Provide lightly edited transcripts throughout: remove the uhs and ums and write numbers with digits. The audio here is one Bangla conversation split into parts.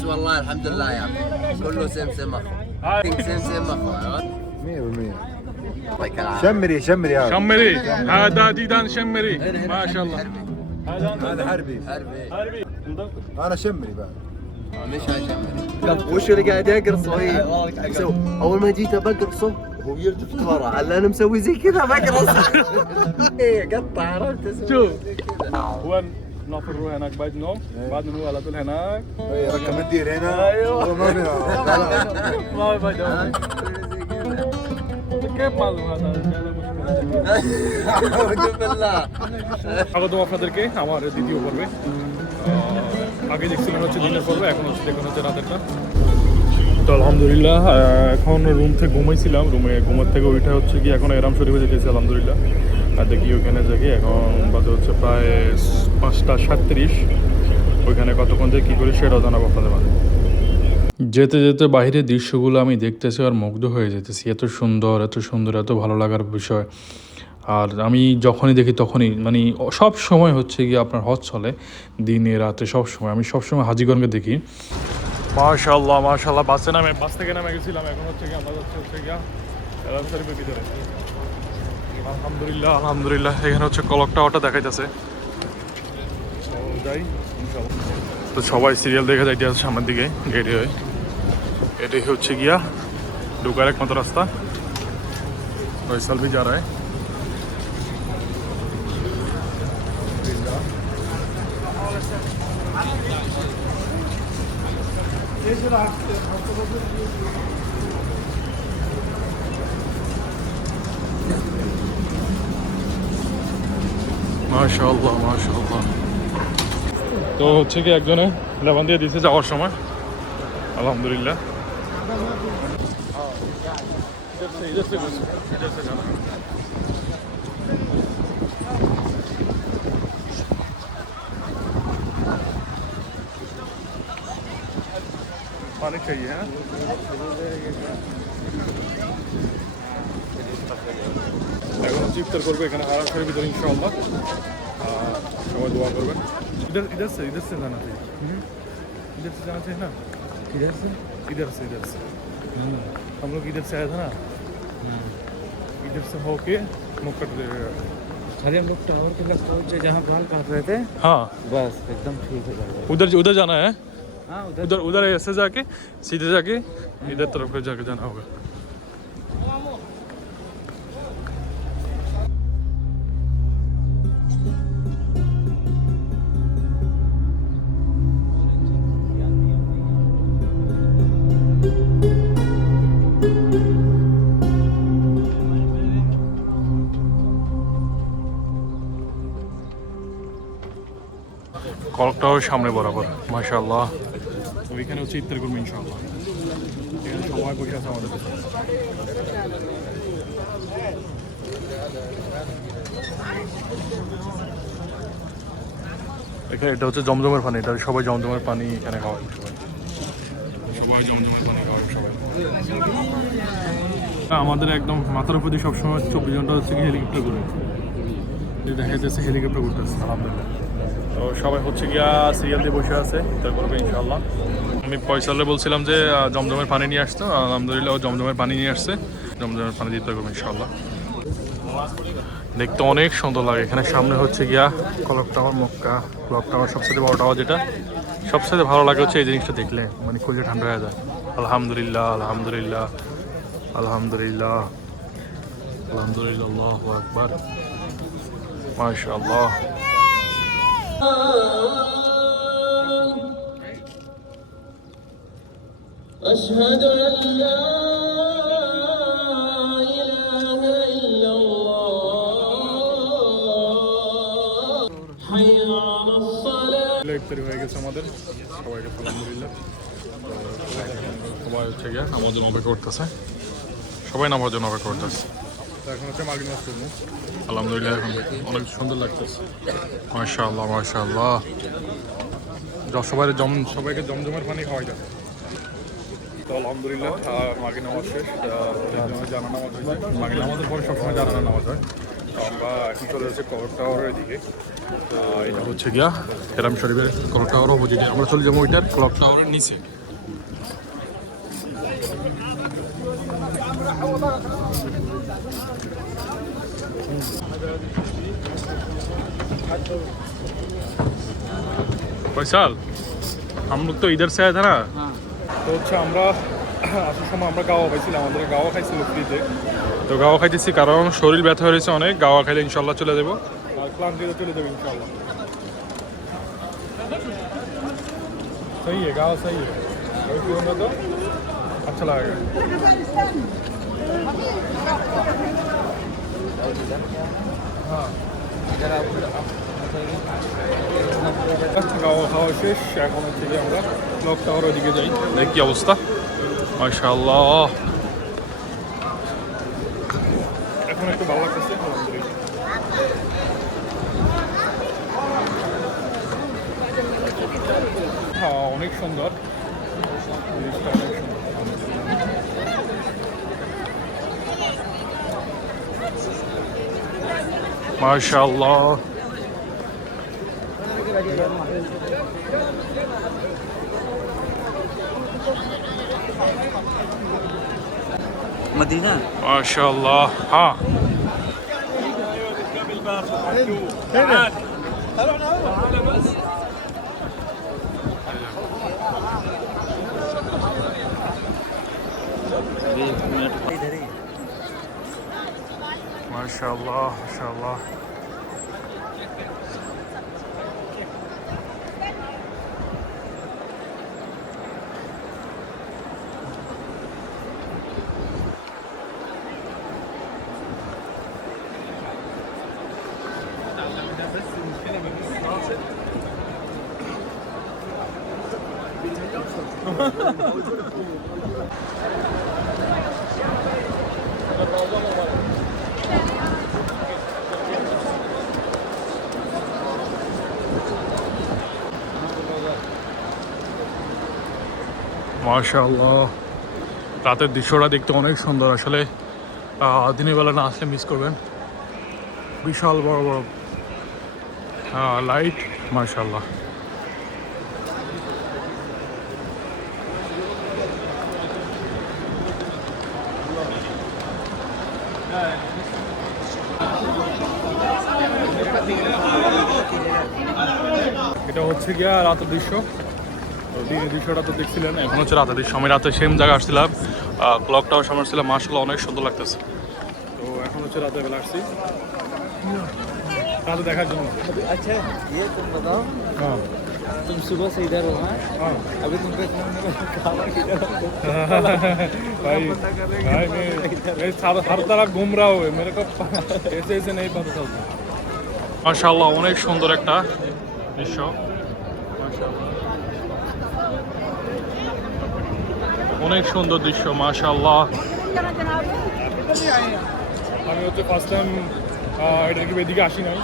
بس والله الحمد لله يا اخي كله سمسم اخو سمسم اخو عرفت 100%. يعطيك العافيه شمري شمري هذا. شمري هذا ديدان شمري ما شاء الله. هذا حربي. حربي انا شمري بعد. مش هاي شمري وش اللي قاعد يقرصه يسوي اول ما جيت بقرصه هو يلتفت ورا على انا مسوي زي كذا بقرص قطع عرفت شوف هو نفر نروح هناك بعد نوم بعد نروح على طول هناك رقم الدير هنا. ايوه ما فينا. ما بعد كيف معلومات بالله স্বাগতম আপনাদেরকে আমার দ্বিতীয় পর্বে। আগে দেখছিলেন হচ্ছে দিনের পর্বে, এখন হচ্ছে দেখুন হচ্ছে রাতেরটা। তো আলহামদুলিল্লাহ এখন রুম থেকে ঘুমাইছিলাম, রুমে ঘুমার থেকে ওইটা হচ্ছে কি এখন এরাম শরীফে যেতেছি আলহামদুলিল্লাহ। আর দেখি ওইখানে যাই এখন বাজে হচ্ছে প্রায় 5:37। ওইখানে কতক্ষণ যে কী করি সেটাও জানাবো আপনাদের মাঝে। যেতে যেতে বাইরের দৃশ্যগুলো আমি দেখতেছি আর মুগ্ধ হয়ে যেতেছি, এত সুন্দর এত সুন্দর এত ভালো লাগার বিষয়। আর আমি যখনই দেখি তখনই মানে সব সময় হচ্ছে গিয়ে আপনার হজ চলে দিনে রাতে সব সময়, আমি সবসময় হাজিগঞ্জকে দেখি। মাশাআল্লাহ মাশাআল্লাহ। বাস থেকে নামে গেছিলাম, এখন হচ্ছে গিয়ে আমরা হচ্ছে গিয়া এরাম শরীফের ভিতরে। আলহামদুলিল্লাহ আলহামদুলিল্লাহ। এখানে হচ্ছে কলক টাওয়ারটা দেখাইতেছে, যাই ইনশাআল্লাহ। তো সবাই সিরিয়াল দেখে যাইতে আছে সামনের দিকে গেটে হয়ে। এটাই হচ্ছে গিয়া ঢোকার একমাত্র রাস্তা। ফয়সাল भी जा रहा है। মাশাআল্লাহ মাশাআল্লাহ। তো হচ্ছে কি একজনে লেবান দিয়ে দিয়েছে যাওয়ার সময় আলহামদুলিল্লাহ। पानी चाहिए हाँ এখন হচ্ছে ইফতার করবে এখানে আরাম শরীফের ভিতরে ইনশাআল্লাহ। সবাই দোয়া করবেন। इधर से जाना चाहिए, इधर से जाना चाहिए ना। इधर से हम लोग इधर से आया था ना, इधर से होके मुक्कट अरे हम लोग टावर के लग पहुंचे जहाँ बाल काट रहे थे। हाँ बस एकदम ठीक है। उधर जाना है। हाँ उधर ऐसे जाके सीधे जाके इधर तरफ को जाके जाना होगा। কলকটাও সামনে বরাবর মাশাআল্লাহ। ওইখানে হচ্ছে ইফতার করবো ইনশাআল্লাহ। এখানে সবাই বসে আছে আমাদের পেছনে। এখানে এটা হচ্ছে জমজমের পানি, এটা সবাই জমজমের পানি এখানে খাওয়ায়, সবাই জমজমের পানি খাওয়ায় সবাই। আমাদের একদম মাথার উপর দিয়ে সবসময় 24 ঘন্টা হচ্ছে কি হেলিকপ্টার ঘুরে, দেখা যাচ্ছে হেলিকপ্টার ঘুরতেছে আলহামদুলিল্লাহ। তো সবাই হচ্ছে গিয়া সিরিয়াল দিয়ে বসে আছে, ইফতার করবে ইনশাআল্লাহ। আমি ফয়সালে বলছিলাম যে জমজমের পানি নিয়ে আসতো, আলহামদুলিল্লাহ ও জমজমের পানি নিয়ে আসছে, জমজমের পানি দিয়ে ইফতার করবে ইনশাআল্লাহ। দেখতে অনেক সুন্দর লাগে। এখানে সামনে হচ্ছে গিয়া কলক টাওয়ার, মক্কা ক্লক টাওয়ার সবচেয়ে বড় টাওয়ার, যেটা সবচেয়ে ভালো লাগে হচ্ছে এই জিনিসটা দেখলে মানে খুলে ঠান্ডা হয়ে যায়। আলহামদুলিল্লাহ আলহামদুলিল্লাহ আলহামদুলিল্লাহ আলহামদুলিল্লাহ আল্লাহু আকবার মাশাআল্লাহ। أشهد أن لا إله إلا الله حي على الصلاة। ইফতারি হয়ে গেছে আমাদের, সবাইকে আলহামদুলিল্লাহ। সবাই হচ্ছে গিয়ে নামার জন্য অপেক্ষা করতেছে, সবাই নামার জন্য অপেক্ষা করতেছে। এখন হচ্ছে মাগরিব নামাজ পড়বো আলহামদুলিল্লাহ। এখন অনেক সুন্দর লাগতেছে মাশাআল্লাহ মাশাআল্লাহ। সবাইকে জমজমের পানি খাওয়াই যাবে। তো আলহামদুলিল্লাহ মাগরিব নামাজ শেষ, জানা নামাজ হয়েছে। মাগরিব নামাজের পরে সবসময় জানা নামাজ হয়, আমরা এখন চলে যাচ্ছি ক্লক টাওয়ারের দিকে। এটা হচ্ছে গিয়া হেরাম শরীফের ক্লক টাওয়ার অপোজিটে। আমরা চলে যাবো ওইটার ক্লক টাওয়ারের নিচে। फैसल हम लोग तो इधर से आया था ना তো হচ্ছে আমরা আসার সময় আমরা গাওয়া পাইছিলাম, আমাদের গাওয়া খাইছিল ফ্রিতে। তো গাওয়া খাইতেছি কারণ শরীর ব্যথা হয়েছে অনেক। গাওয়া খাইলে ইনশাল্লাহ চলে যাবো, আর ক্লান্তিতে চলে যাবো ইনশাল্লাহ। सही है गाँव सही है, अभी पीऊँगा तो अच्छा लगेगा। हाँ গাওয়া খাওয়া শেষ, এখন হচ্ছে গিয়ে আমরা ক্লক টাওয়ারের দিকে যাই। দেখি কি অবস্থা, মাশাআল্লাহ এখন একটু ভালো লাগতেছে আলহামদুলিল্লাহ। হ্যাঁ অনেক সুন্দর জিনিসটা, অনেক সুন্দর। মাশাআল্লাহ मदीना माशाल्लाह। हाँ माशाल्लाह माशाल्लाह। মাশাআল্লাহ রাতের দৃশ্যটা দেখতে অনেক সুন্দর। আসলে দিনের বেলা না আসলে মিস করবেন। বিশাল বড় বড় লাইট, মাশাআল্লাহ। এটা হচ্ছে গিয়া রাতের দৃশ্য। তো দিনের দৃশ্যটা তো দেখছিলেন, এখন হচ্ছে রাতের দৃশ্য। আমি রাতে সেম জায়গা আসছিলাম, ক্লক টাওয়ার সামনে ছিলাম, মাশাআল্লাহ অনেক সুন্দর লাগতেছে। তো এখন হচ্ছে রাতের বেলা আসছি রাতে দেখার জন্য। अच्छा ये तुम बताओ, हाँ तुम सुबह से इधर हो हाँ? हाँ अभी तुमको खाना किधर भाई भाई मैं हर तरफ घूम रहा हूँ, मेरे को ऐसे ऐसे नहीं पता चलता। माशाल्लाह অনেক সুন্দর একটা দৃশ্য, মাশাআল্লাহ অনেক সুন্দর দৃশ্য, মাশাআল্লাহ। আমি হচ্ছে ফার্স্ট টাইম এটা কি এদিকে আসি নাই,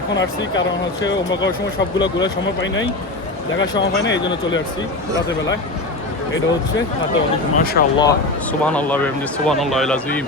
এখন আসছি। কারণ হচ্ছে ওমরা করার সময় সবগুলো ঘোরার সময় পাই নাই, দেখার সময় পাই না, এই জন্য চলে আসছি রাতের বেলায়। এটা হচ্ছে রাতের অনেক, মাশাআল্লাহ সুবহানাল্লাহ বিহামদিহি সুবহানাল্লাহিল আযীম।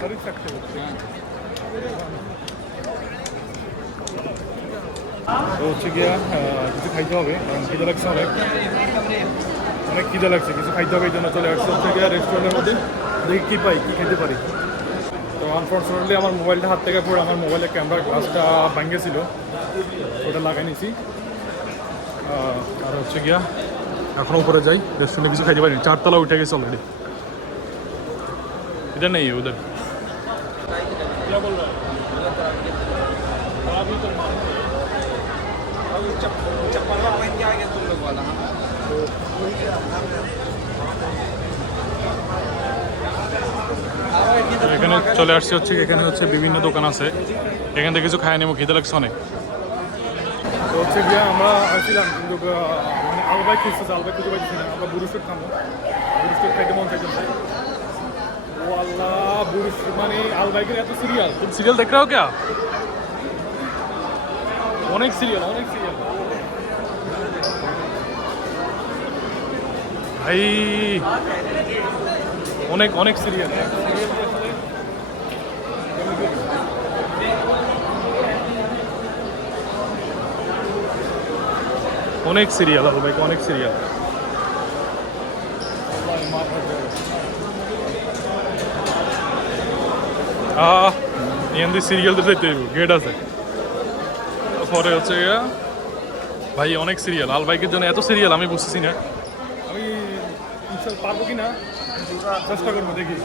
खरीद सकते हो। তো হচ্ছে গিয়া কিছু খাইতে হবে, কারণ খিদে লাগছে অনেক অনেক খিদে লাগছে, কিছু খাইতে হবে, এই জন্য চলে আসছে হচ্ছে গিয়া রেস্টুরেন্টের মধ্যে। দেখি কী পাই, কী খেতে পারি। তো আনফর্চুনেটলি আমার মোবাইলটা হাত থেকে পড়ে আমার মোবাইলের ক্যামেরা গ্লাসটা ভাঙিয়েছিল, ওটা লাগাই নিছি। আর হচ্ছে গিয়া এখনও উপরে যাই, রেস্টুরেন্টে কিছু খাইতে পারিনি, 4 তলা উঠে গেছে অলরেডি। इधर नहीं है, उधर क्या बोल रहा है? अभी तो चप्पल पहन के आएंगे तुम लोग वाला। এখানে চলে আসছি হচ্ছে, এখানে হচ্ছে বিভিন্ন দোকান আছে, এখান থেকে কিছু খাই নেবো, খিদে লাগছে অনেক। তো হচ্ছে গিয়ে আমরা আসছিলাম কিন্তু মানে আলবাই খুঁজতেছে, আলবাই খুঁজে পাইতেছি না। আমরা বুরুস্টেট খাবো, বুরুস্টেট খাইতে মন চাইতেছে। ও আল্লাহ, বুরুস মানে আলবাইকের এত সিরিয়াল, তুমি সিরিয়াল দেখ রাও ক্যা? অনেক সিরিয়াল, অনেক সিরিয়াল ভাই, অনেক অনেক সিরিয়াল। অনেক সিরিয়াল ভাই, অনেক সিরিয়াল। এখান সিরিয়াল তো চাইতে গেট আছে। পরে হচ্ছে ভাই অনেক সিরিয়াল, আল বাইকের জন্য এত সিরিয়াল আমি বুঝতেছি না। আমি পারবো কি না, চেষ্টা করবো, দেখি।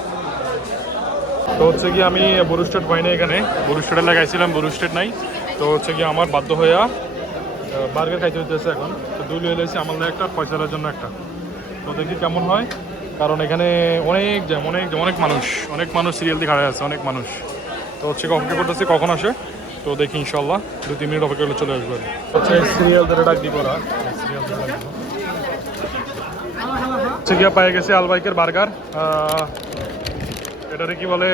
তো হচ্ছে কি আমি বুরুস্টেট পাই না এখানে, বুরুস্টেটে লাগাইছিলাম, বুরুস্টেট নাই। তো হচ্ছে কি আমার বাধ্য হইয়া বার্গার খাইতে হইতেছে এখন। তো দুই লিয়ে এসেছি, আমার একটা, ফয়সালের জন্য একটা। তো দেখি কেমন হয়, কারণ এখানে অনেক জ্যাম, অনেক মানুষ সিরিয়াল দিয়ে খাড়া আছে, অনেক মানুষ। তো হচ্ছে অপেক্ষা করতেছি কখন আসে, তো দেখি ইনশাল্লাহ 2-3 মিনিট অপেক্ষা করলে চলে আসবে। হচ্ছে সিরিয়াল ধরে ডাক দিব ওরা, সিরিয়াল ধরে ডাক দিব। হচ্ছে গিয়া পাই গেছে আলবাইকের বার্গার, এটারে কি বলে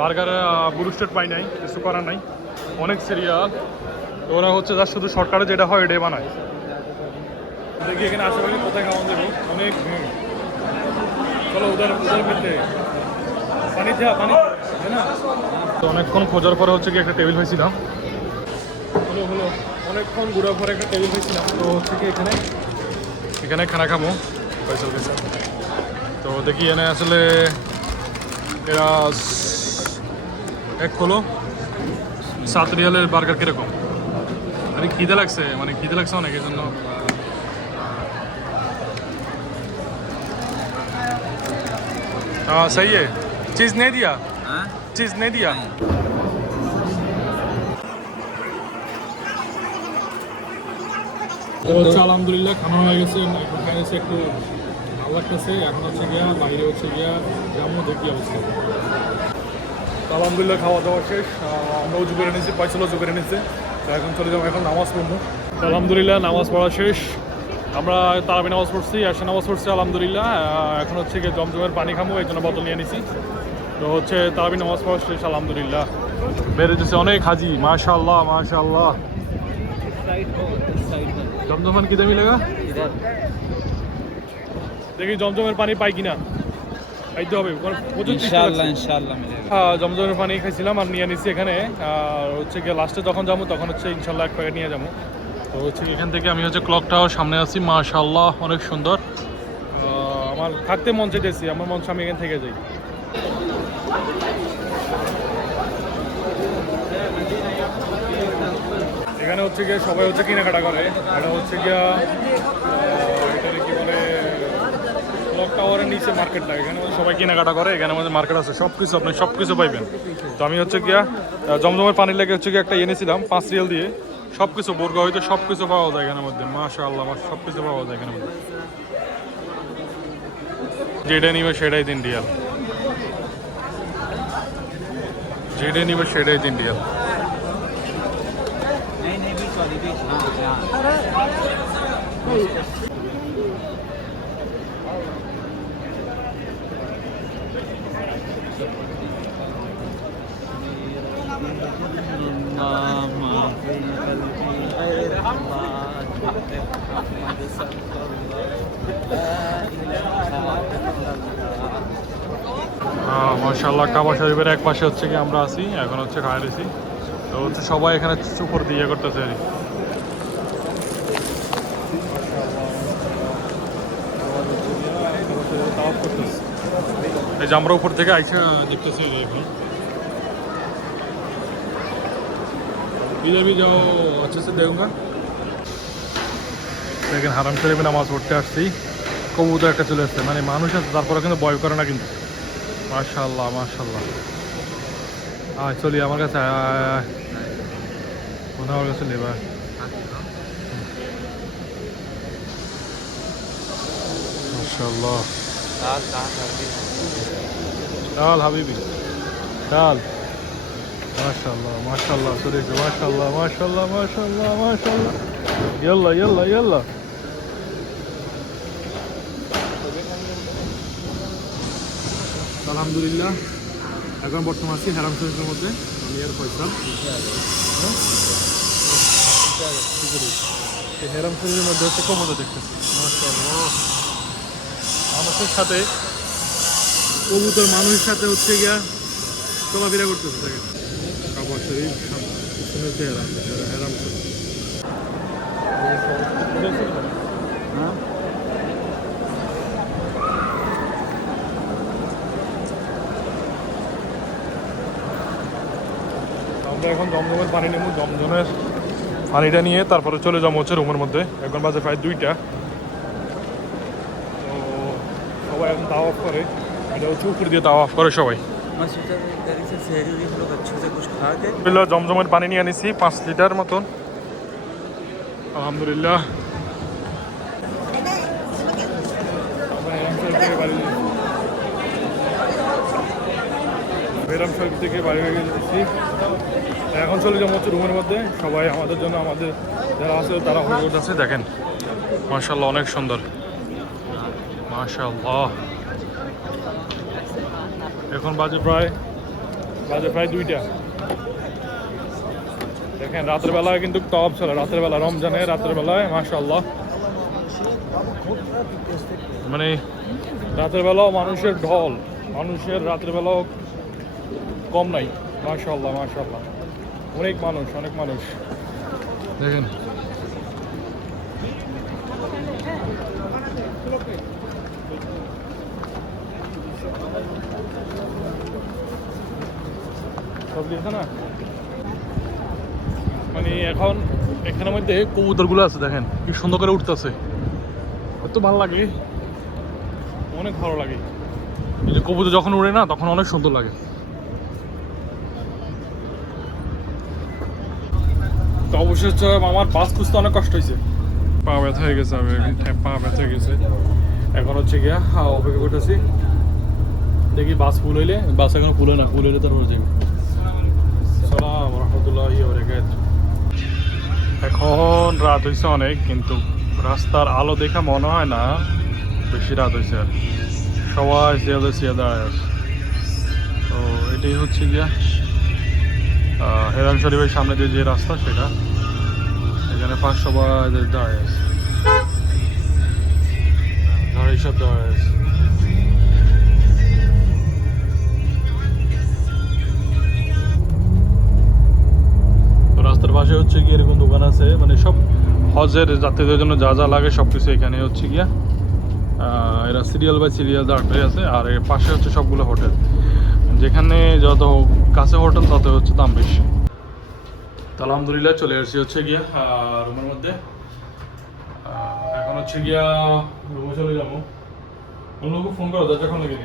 বার্গার, বুরুস্টেড পাই নাই, কিছু করার নাই, অনেক সিরিয়াল। তো ওরা হচ্ছে যার শুধু শর্টকাটে যেটা হয় এটাই বানায়। দেখি এখানে আশেপাশে কোথায় খাওয়ান দেবো, অনেক ভিড়। চলো উদার মিলতে পানি যা পানি না। তো অনেকক্ষণ খোঁজার পরে হচ্ছে কি একটা টেবিল হয়েছিলাম, হলো অনেকক্ষণ ঘুরার পরে একটা টেবিল হয়েছিলাম। তো হচ্ছে কি এখানে খানা খাবো পয়সা পয়সা। তো দেখি এনে আসলে এরা এক হলো 7 রিয়ালের বার্গার কীরকম। মানে খিদে লাগছে অনেক, এই জন্য। हाँ सही है, चीज़ नहीं दिया, चीज़ नहीं दिया। তো হচ্ছে আলহামদুলিল্লাহ খানা হয়ে গেছে, এখন খাইছে একটু ভালো লাগতেছে। এখন হচ্ছে গিয়া বাইরে হচ্ছে গিয়া যেমন দেখি অবস্থা। তো আলহামদুলিল্লাহ খাওয়া দাওয়া শেষ, আমরা উজু করে নিয়েছি, পয়সা উজু করে নিয়েছে। তো এখন চলে যাবো, এখন নামাজ পড়বো। তো আলহামদুলিল্লাহ নামাজ পড়া শেষ, আমরা তারাবি নামাজ পড়ছি, এসে নামাজ পড়ছি আলহামদুলিল্লাহ। এখন হচ্ছে গিয়ে জমজমের পানি খাবো, এই জন্য বোতল নিয়ে নিছি। তো হচ্ছে তারাবি নামাজ পড়া শেষ আলহামদুলিল্লাহ। বেরোতেছে অনেক হাজি, মাশাআল্লাহ মাশাআল্লাহ। জমজম পানি কিধর মিলেগা? দেখি জমজমের পানি পাই কিনা, খাইতে হবে। ইনশাআল্লাহ মিলেগা। হ্যাঁ, জমজমের পানি খাইছিলাম আর নিয়ে নিছি এখানে। আর হচ্ছে গিয়ে লাস্টে যখন যাবো তখন হচ্ছে ইনশাল্লাহ 1 প্যাকেট নিয়ে যাবো। তো হচ্ছে এখান থেকে আমি হচ্ছে ক্লকটাও সামনে আছি, মাশাআল্লাহ অনেক সুন্দর। আমার থাকতে মন চাইতেছি, আমার মন আমি এখান থেকে যাই। এখানে হচ্ছে গিয়ে সবাই হচ্ছে কেনাকাটা করে, এটা হচ্ছে গিয়া এটাকে কি বলে ক্লক টাওয়ারের নিচে মার্কেটটা, এখানে সবাই কেনাকাটা করে। এখানে আমাদের মার্কেট আছে, সব কিছু আপনি সব কিছু পাইবেন। তো আমি হচ্ছে গিয়া জমজমের পানির লেগে হচ্ছে গিয়ে একটা এনেছিলাম 5 রিয়াল দিয়ে। সব কিছু বোরগা হইতে সব কিছু পাওয়া যায় এখানের মধ্যে, মাশাআল্লাহ সব কিছু পাওয়া যায় এখানের মধ্যে। যেটা নিবে সেটাই 3 রিয়াল, যেটা নিবে সেটাই 3 রিয়াল। মাশাআল্লাহ কাবা শরীফের এক পাশে হচ্ছে কি আমরা আছি, এখন হচ্ছে খাওয়া দিয়েছি। তো হচ্ছে সবাই এখানে উপর দিয়ে করতেছে আর কি। এই যে আমরা উপর থেকে আইসা দেখতেছি এখন। इधर भी जाओ अच्छे से देखूंगा। দেখেন হারাম শরীফে নামাজ পড়তে আসছি, কবুতর একটা চলে আসছে, মানে মানুষ আছে তারপরে কিন্তু ভয় করে না কিন্তু। মাশাআল্লাহ মাশাআল্লাহ। চলি আমার কাছে, মনে আমার কাছে নেবা। মাশাআল্লাহ تعال حبيبي تعال. ما شاء الله ما شاء الله صديقي ما شاء الله ما شاء الله ما شاء الله ما شاء الله. يلا يلا يلا. আলহামদুলিল্লাহ এখন বর্তমানে আছি হেরাম শরীফের মধ্যে। আমি আর ফয়সাল হেরাম শরীফের মধ্যে হচ্ছে কমোডা দেখতেছি। মাশাআল্লাহ মানুষের সাথে কবুতর মানুষের সাথে হচ্ছে গিয়া চলাফেরা করতেছে দেখেন। কাবা শরীফ পিছনে হচ্ছে হেরাম শরীফ। আমরা এখন জমজমের পানি নেব, জমজমের পানিটা নিয়ে তারপরে চলে যাবো হচ্ছে রুমের মধ্যে। এখন বাজে প্রায় 2টা। তো সবাই এখন তাওয়াফ করে, এটা হচ্ছে উপর দিয়ে তাওয়াফ করে সবাই। জমজমের পানি নিয়ে আনিছি 5 লিটার মতন আলহামদুলিল্লাহ। হেরাম শরীফ থেকে বাড়ি হয়ে গেছি। এখন চলে যাবো হচ্ছে রুমের মধ্যে। সবাই আমাদের জন্য, আমাদের যারা আছে তারা হয়ে করতেছে দেখেন। মাশাআল্লাহ অনেক সুন্দর মাশাআল্লাহ। এখন বাজে প্রায় 2টা। দেখেন রাতের বেলায় কিন্তু টপ চলে, রাতের বেলা রমজানে রাতের বেলায় মাশাআল্লাহ। মানে রাতের বেলাও মানুষের ঢল, মানুষের রাতের বেলাও কম নাই মাশাআল্লাহ মাশাআল্লাহ। অনেক মানুষ দেখেন। সব দিয়েছে না মানে এখন এখানের মধ্যে কবুতরগুলো আছে দেখেন কি সুন্দর করে উঠতেছে। এত ভালো লাগে, অনেক ভালো লাগে। এই যে কবুতর যখন উড়ে না তখন অনেক সুন্দর লাগে। তো অবশ্যই আমার বাস খুঁজতে অনেক কষ্ট হয়েছে, পা ব্যথা হয়ে গেছে। পা ব্যথা হয়ে গেছে। এখন হচ্ছে গিয়া অপেক্ষা করতেছি, দেখি বাস ফুল হইলে। বাস এখন ফুল হয় না, ফুল হইলে তারপর যাবে। আসসালামু রাহমাতুল্লাহি ওয়া বারাকাতুহু। এখন রাত হয়েছে অনেক, কিন্তু রাস্তার আলো দেখা মনে হয় না বেশি রাত হয়েছে। আর সবাই সিয়াদা আছে। তো এটাই হচ্ছে গিয়া হেরাম শরীফের সামনে যে রাস্তা, সেটা এখানে 500 দাঁড়ায় আছে, গাড়ি সব দাঁড়ায় আছে। তো রাস্তার পাশে হচ্ছে গিয়ে এরকম দোকান আছে, মানে সব হজের যাত্রীদের জন্য যা যা লাগে সব কিছু এখানে হচ্ছে গিয়া। এরা সিরিয়াল বাই সিরিয়াল দাঁড়ায় আছে। আর এর পাশে হচ্ছে সবগুলো হোটেল, যেখানে যত কাছে হোটেল তত হচ্ছে দাম বেশি। তো আলহামদুলিল্লাহ চলে এসেছি হচ্ছে গিয়া রুমের মধ্যে। এখন হচ্ছে গিয়া রুমে চলে যাবো। অন্যকে ফোন করো দরজা এখন লেগে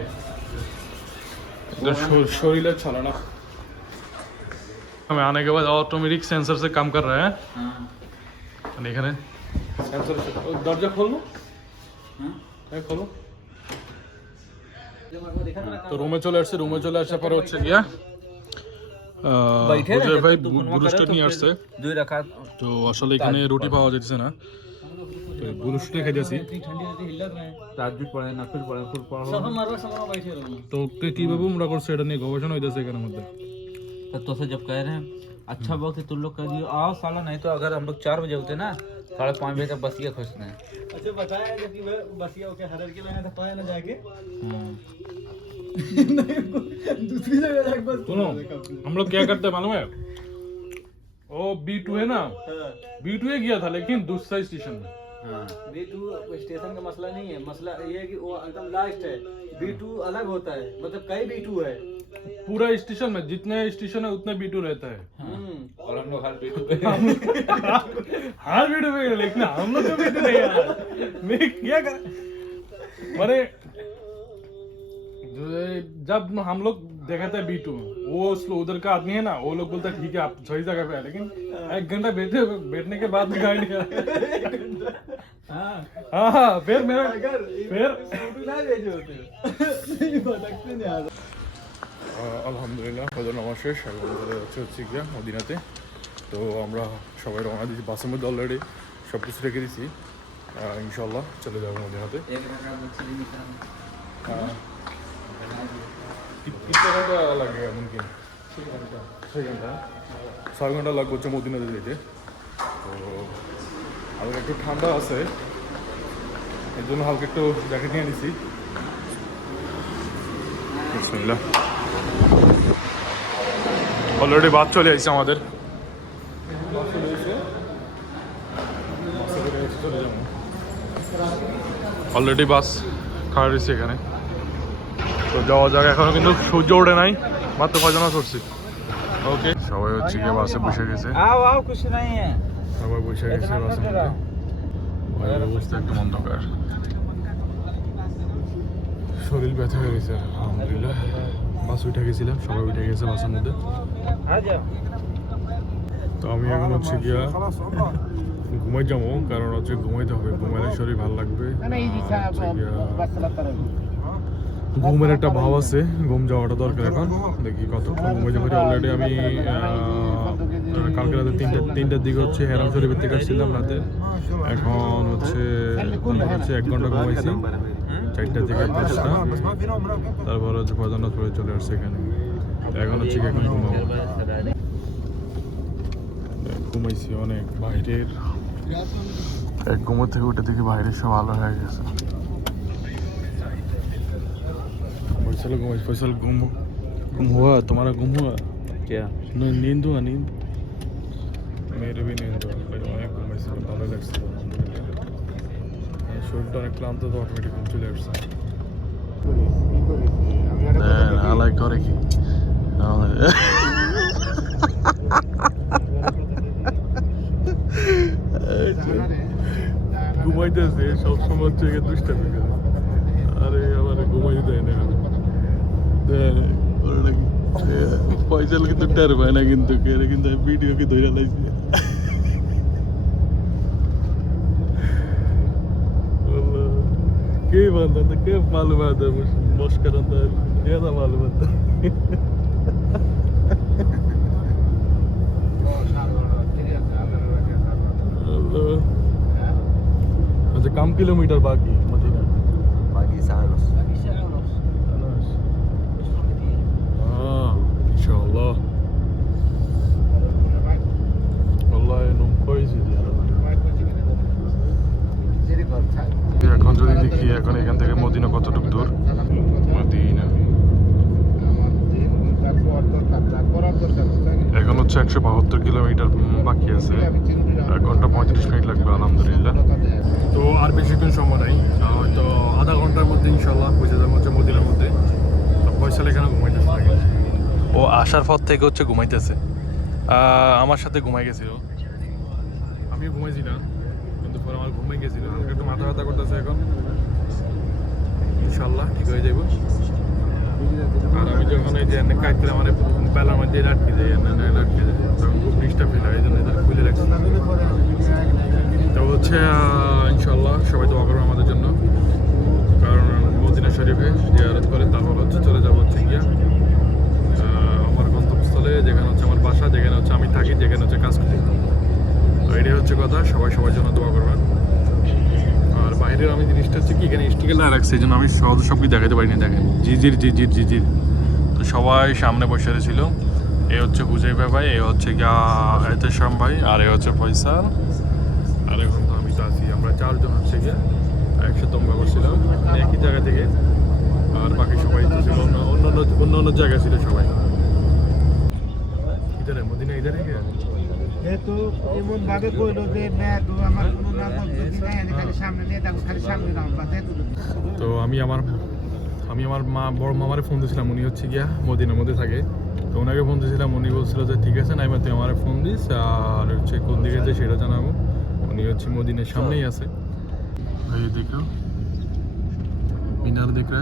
शरीर चला ना हमें आने के बाद ऑटोमेटिक सेंसर से काम कर रहा है। এখানে সেন্সর দরজা খোলো হ্যাঁ খোলো। তো রুমে চলে আসছে, রুমে চলে আসার পরে হচ্ছে গিয়া হুজুর ভাই বুলুস্টার নিয়ে আসছে। তো আসলে এখানে রুটি পাওয়া যাচ্ছে না, তো বুলুস্টার খেয়ে যাচ্ছি। তো কিভাবে আমরা করছে এটা নিয়ে গবেষণা হইতেছে এখানের মধ্যে। तो से जब कह रहे हैं अच्छा वक्त तुम लोग कह दियो आओ साला, नहीं तो अगर हम लोग 4 बजे होते ना 5:30 बजे तक बसिया खोजते हैं। अच्छा बताया जब कि बसिया ओके हरर के लाने था पाया ना जाके दूसरी जगह जाके बस। सुनो हम लोग क्या करते हैं मालूम है, वो B2 है ना, B2 गया था लेकिन दूसरा स्टेशन में। B2 स्टेशन का मसला नहीं है, मसला ये है कि वो एकदम लास्ट है। B2 अलग होता है, मतलब कई B2 है पूरा स्टेशन में, जितने स्टेशन है उतने B2 रहता है। और हम लोग हर B2 पे हर B2 पे, लेकिन हम लोग तो B2 नहीं यार। मैं क्या कर माने जब हम लोग देखाते हैं B2, वो उधर का आदमी है ना, वो लोग बोलता है ठीक है आप सही जगह पे है, लेकिन 1 घंटा बैठने के बाद भी गाड़ी नहीं आ हाँ फिर मेरा फिर আলহামদুলিল্লাহ ফজর নামাজ শেষ, এখন চলে হচ্ছে গিয়া মদিনাতে। তো আমরা সবাই রওনা দিয়েছি, বাসের মধ্যে অলরেডি সব কিছু রেখে দিয়েছি। ইনশাল্লাহ চলে যাবো মদিনাতে। কিতনা ঘন্টা লাগে এমনকি 6 ঘন্টা লাগবে হচ্ছে মদিনাতে যেতে। তো হালকা একটু ঠান্ডা আছে, এর জন্য হালকা একটু জ্যাকেট নিয়ে নিছি। বিসমিল্লাহ। অলরেডি বাস চলে আসছে আমাদের, অলরেডি বাস খাড়া রয়েছে এখানে। তো যাওয়া যাক, এখনো কিন্তু সূর্য ওঠে নাই, মাত্র 5 জন চড়ছি। ওকে, সবাই হচ্ছে গিয়ে বাসে বসে গেছে, সবাই বসে গেছে বাসের মধ্যে। অবস্থা একদম অন্ধকার, শরীর ব্যথা হয়ে গেছে। আলহামদুলিল্লাহ বাস উঠে গেছিলাম, সবাই উঠে গেছে বাসের মধ্যে। তো আমি এখন হচ্ছে গিয়া ঘুমাই যাবো, কারণ হচ্ছে ঘুমাইতে হবে, ঘুমাইলে শরীর ভালো লাগবে। ঘুমের একটা ভাব আছে, ঘুম যাওয়াটা দরকার। এখন দেখি কতক্ষণ ঘুমাইতে পারি। অলরেডি আমি কালকে রাতে 3টার দিকে হচ্ছে হেরাম শরীফের থেকে আসছিলাম রাতে। এখন হচ্ছে 1 ঘন্টা ঘুমাইছি, 4টা থেকে 5টা, তারপর হচ্ছে ফজর পরে চলে আসছে এখানে। এখন হচ্ছে এখন ঘুমাবো, ঘুমাইছি অনেক। বাইরের এক ঘুমো থেকে উঠে দেখি বাইরের সব আলো হয়ে গেছে। फैसल गुम हुआ, तुम्हारा गुम हुआ क्या? नींद हुआ? नींद मेरे भी नींद हुआ भाई, অনেক ঘুমাইছিল, ভালো লাগছে আলহামদুলিল্লাহ। শরীরটা অনেক ক্লান্ত, তো অটোমেটিক ঘুম চলে আসছে। আলাই করে কি ঘুমাইতেছে সবসময় হচ্ছে দুষ্টামি করে। আরে আমার ঘুমাইতে দেয় না, পয়সাল কিন্তু টের পায় না, কিন্তু ভিডিও কি ধরে লাগছে। কে বান্ধব কে মালুম आता है मुश्किल होता है, ज्यादा मालूम होता है। अच्छा, कम किलोमीटर बाकी मदीना? باقي ساعة ونص. ان شاء الله والله نوم كويس دي। এখন যদি দেখি এখন এখান থেকে মদিনা কতটুকু দূর। মদিনা এখন হচ্ছে 172 কিলোমিটার বাকি আছে, 1 ঘন্টা 35 মিনিট লাগবে আলহামদুলিল্লাহ। তো আর বেশিক্ষণ সময় নাই, হয়তো আধা ঘন্টার মধ্যে ইনশাল্লাহ পৌঁছে যাবো হচ্ছে মদিনার মধ্যে। তো ফয়সাল এখানে ঘুমাইতেছে থাকে, ও আসার পর থেকে হচ্ছে ঘুমাইতেছে, আমার সাথে ঘুমাই গেছিল। আমিও ঘুমাইছিলাম, কিন্তু পরে আমার ঘুমাই গেছিল, আমাকে একটু মাথা ব্যথা করতেছে। এখন ইনশাল্লাহ ঠিক হয়ে যাবো। আর আমি যখন এই যে কাটছিলাম আমার বেলার মধ্যে আটকে যাই, আটকে যায়, তখন খুব ডিস্টার্ব ফিল হয়, এই জন্য খুলে রাখছি। তো হচ্ছে ইনশাল্লাহ সবাই দোয়া করবে আমাদের জন্য, কারণ মদিনা শরীফে জিয়ারত করে তারপর হচ্ছে চলে যাবো হচ্ছে গিয়া আমার গন্তব্যস্থলে, যেখানে হচ্ছে আমার বাসা, যেখানে হচ্ছে আমি থাকি, যেখানে হচ্ছে কাজ করি। তো এটাই হচ্ছে কথা, সবাই সবার জন্য দোয়া করবেন। আর বাইরের আমি জিনিসটা হচ্ছে কি এখানে স্টিকার না রাখছে, এই জন্য আমি সহজে সব কিছু দেখাতে পারিনি। দেখেন জিজির। তো সবাই সামনে বসে ছিল। এ হচ্ছে হুজাইফা ভাই, এ হচ্ছে গিয়া এতেশাম ভাই, আর এ হচ্ছে ফয়সাল, আর এখন তো আমি তো আছি। আমরা 4 জন হচ্ছে গিয়া একসাথে তোমরা করছিলাম একই জায়গা থেকে, আর বাকি সবাই তো ছিল অন্য জায়গায় ছিল সবাই। ইধারে মদিনা ইধারে গিয়া যেহেতু এমন ভাবে কইলো যে না তো আমার কোনো না যদি নাই, আমি খালি সামনে নিয়ে থাকবো, খালি সামনে নাও বাস। তো আমি আমার বড় মামারে ফোন দিয়েছিলাম, উনি হচ্ছে গিয়া মদিনার মধ্যে থাকে। তো ওনাকে ফোন দিয়েছিলাম, উনি বলছিল যে ঠিক আছে নাইমা তুই আমার ফোন দিস, আর হচ্ছে কোন দিকে যে সেটা জানাবো। উনি হচ্ছে মদিনার সামনেই আছে। এই দেখো মিনার দেখ রা।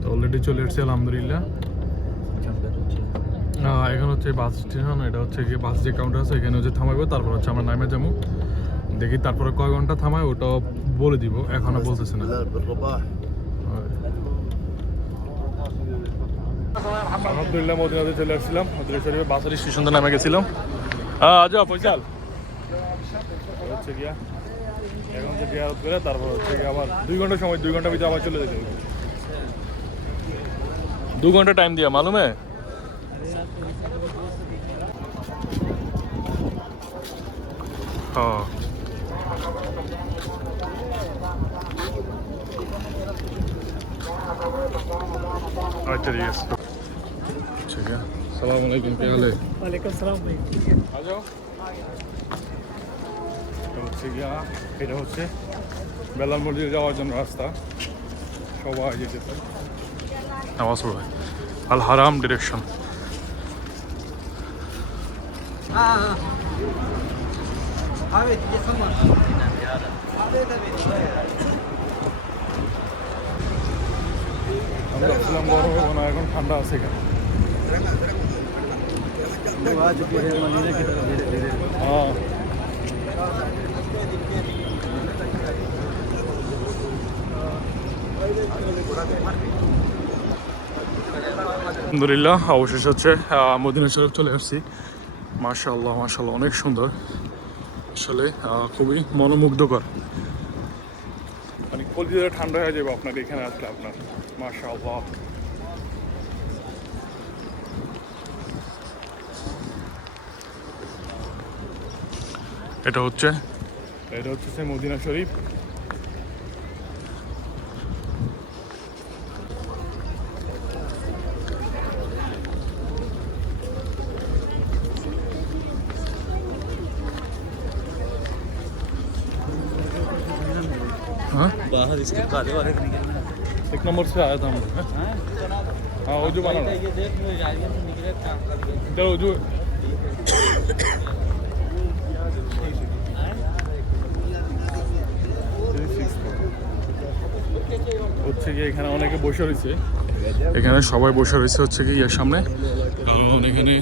তো অলরেডি চলে এসেছে আলহামদুলিল্লাহ। এখন হচ্ছে বাস স্টেশন, এটা হচ্ছে গিয়ে বাস যে কাউন্টার আছে এখানে হচ্ছে থামাবো, তারপর হচ্ছে আমরা নামে যাবো। দেখি তারপরে কয় ঘন্টা থামায় ওটাও বলে দিব, এখনো বলতেছে না। আলহামদুলিল্লাহ মদিনাতে চলে আসছিলাম। মদিনা শরীফে বাসারি স্টেশন নামে গেছিলাম। যাও ফয়সাল হচ্ছে গিয়া এখন যে জিয়ারত করে তারপর হচ্ছে গিয়ে আবার 2 ঘন্টা সময়, 2 ঘন্টার ভিতরে আবার চলে যেতে হবে। 2 ঘন্টা টাইম দিয়া মালুম है। हाँ अच्छा ठीक है ठीक है। सलाम अलैकुम, क्या हाल है? वालेकुम सलाम भाई। आ जाओ। হচ্ছে গিয়া এটা হচ্ছে বেলাল মসজিদে যাওয়ার জন্য রাস্তা, সবাই যেতেছে নামাজ পড়বে। আল হারাম ডিরেকশন। আমরা ভাবছিলাম বড় হবো না, এখন ঠান্ডা আছে এখানে। হ্যাঁ আলহামদুলিল্লাহ অবশেষে হচ্ছে মদিনা শরীফ চলে আসছি। মাশাআল্লাহ মাশাআল্লাহ, অনেক সুন্দর আসলে, খুবই মনোমুগ্ধকর। মানে কলজিটা ঠান্ডা হয়ে যাবে আপনার এখানে আসলে আপনার। মাশাআল্লাহ এটা হচ্ছে সেই মদিনা শরীফ। बाहर इसके काले वाले निकलना। 1 नंबर से आया था हम लोग। हाँ वो जो बना ये देख लो यार, ये निकले काम कर इधर वो जो হচ্ছে কি এখানে অনেকে বসে রয়েছে, এখানে সবাই বসে রয়েছে হচ্ছে কি এর সামনে, কারণ এখানে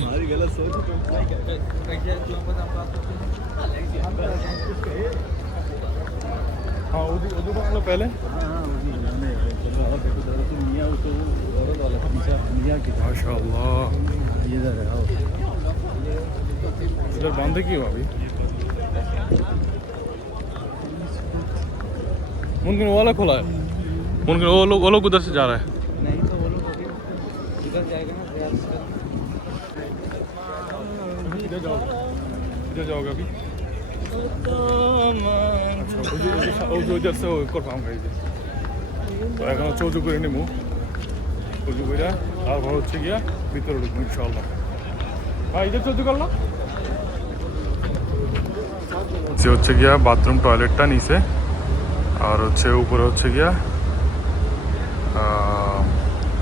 हाँ उधर बांग्ला पहले माशाल्लाह। इधर बांधे क्यों अभी? मुमकिन वो वाला खुला है, मुमकिन वो लोग उधर से जा रहा है। नहीं तो वो लोग इधर जाएगा ना, इधर जाओगे अभी? अच्छा उधर से कर पाऊंगा इधर তো এখন হচ্ছে উজু করে নেবো, উজু করে তারপর হচ্ছে গিয়া ভিতরে ঢুকবো ইনশাআল্লাহ। ভাই ইধর উজু করলো হচ্ছে গিয়া বাথরুম টয়লেটটা নিচে, আর হচ্ছে উপরে হচ্ছে গিয়া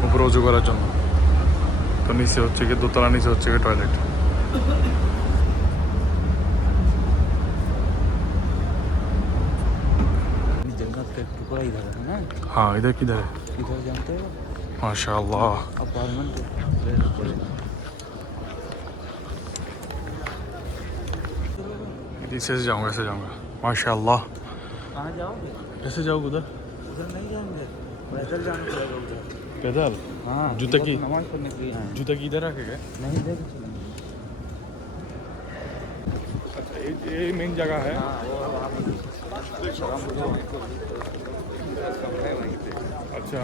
উপরে উজু করার জন্য। তো নিচে হচ্ছে গিয়ে দোতলা, নিচে হচ্ছে গিয়ে টয়লেট। जन्नत का टुकड़ा इधर है ना। हाँ इधर किधर है? इधर जानते हो माशाल्लाह। अपार्टमेंट ऐसे जाऊंगा, ऐसे जाऊंगा। माशाल्लाह। कहाँ जाओगे? कैसे जाओगे उधर? उधर नहीं जाएंगे, पैदल जाना पड़ेगा उधर। पैदल? हाँ जूता की नमाज पढ़ने के लिए आए हैं। जूता की इधर रखे गए? नहीं देख चलेंगे। अच्छा ये मेन जगह है। আচ্ছা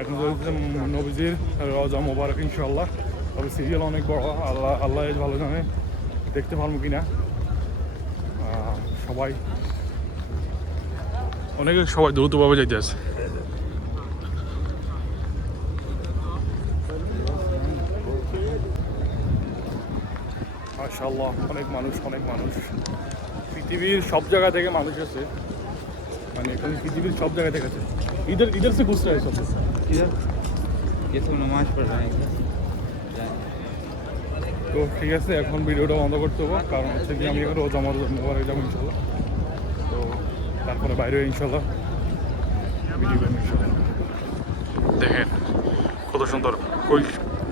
এখন চলছে নবীজির রওজা মোবারক ইনশাআল্লাহ। তবে সিরিয়াল অনেক বড়, আল্লাহ ভালো জানে দেখতে পারবো কিনা। সবাই দ্রুতভাবে যাইতে আছে। মাশাআল্লাহ অনেক মানুষ পৃথিবীর সব জায়গা থেকে মানুষ আছে, মানে এখানে পৃথিবীর সব জায়গা থেকে আছে। इधर से घुस रहा है सब इधर ये सब नमाज पढ़ रहे हैं। তো ঠিক আছে, এখন ভিডিওটা বন্ধ করতে হবে, কারণ হচ্ছে কি আমি এখন রোজ আমার মোবাইলে যাবো ইনশাল্লাহ। তো তারপরে বাইরে ইনশাল্লাহ ভিডিও করবো ইনশাল্লাহ। দেখেন কত সুন্দর, কই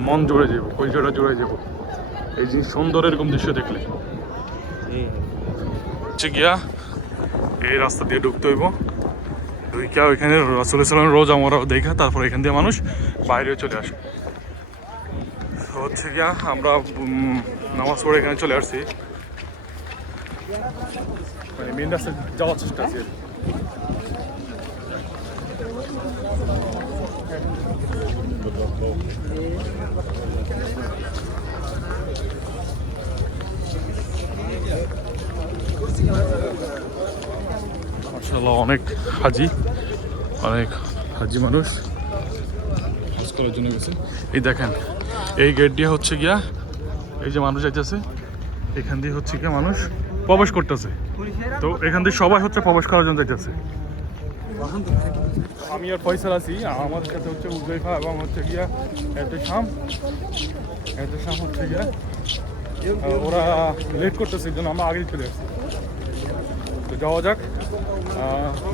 মন জুড়ে যাবো, কলজোড়া জুড়ে যাবো এই যে সুন্দর এরকম দৃশ্য দেখলে। হচ্ছে গিয়া এই রাস্তা দিয়ে ঢুকতে হইব, ঢুইকা ওইখানে রাসূলুল্লাহ সাল্লাল্লাহু আলাইহি ওয়াসাল্লাম রোজা মোরা দেখা তারপর এখান দিয়ে মানুষ বাইরে চলে আসে। তো হচ্ছে গিয়া আমরা নামাজ পড়ে এখানে চলে আসছি, মানে মেন রাস্তায় যাওয়ার চেষ্টা আছে। মাশাআল্লাহ অনেক হাজি মানুষ খোঁজ করার জন্য গেছে। এই দেখেন এই গেট দিয়ে হচ্ছে গিয়া এই যে মানুষ যাইতেছে, এখান দিয়ে হচ্ছে গিয়া মানুষ প্রবেশ করতেছে। তো এখান দিয়ে সবাই হচ্ছে প্রবেশ করার জন্য যাইতেছে। আমি আর ফয়সাল আছি, আমার কাছে হচ্ছে উজৈফা এবং হচ্ছে গিয়া এহতেশাম হচ্ছে গিয়া ওরা লেট করতেছে, এই জন্য আমরা আগেই চলে আসছি। তো যাওয়া যাক,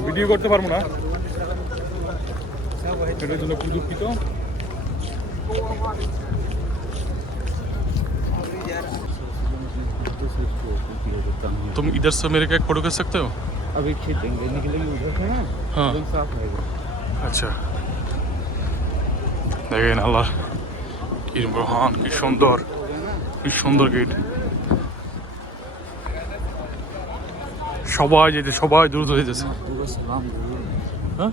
ভিডিও করতে পারবো না এটার জন্য খুব দুঃখিত। तुम इधर से मेरे का एक फोटो कर सकते हो? अभी खींचेंगे, निकलेंगे उधर से ना, हाँ एकदम साफ रहेगा। अच्छा দেখেন আল্লাহ কি মহান, কি সুন্দর গেট। সবাই যেতে, সবাই দ্রুত যেতেছে। হ্যাঁ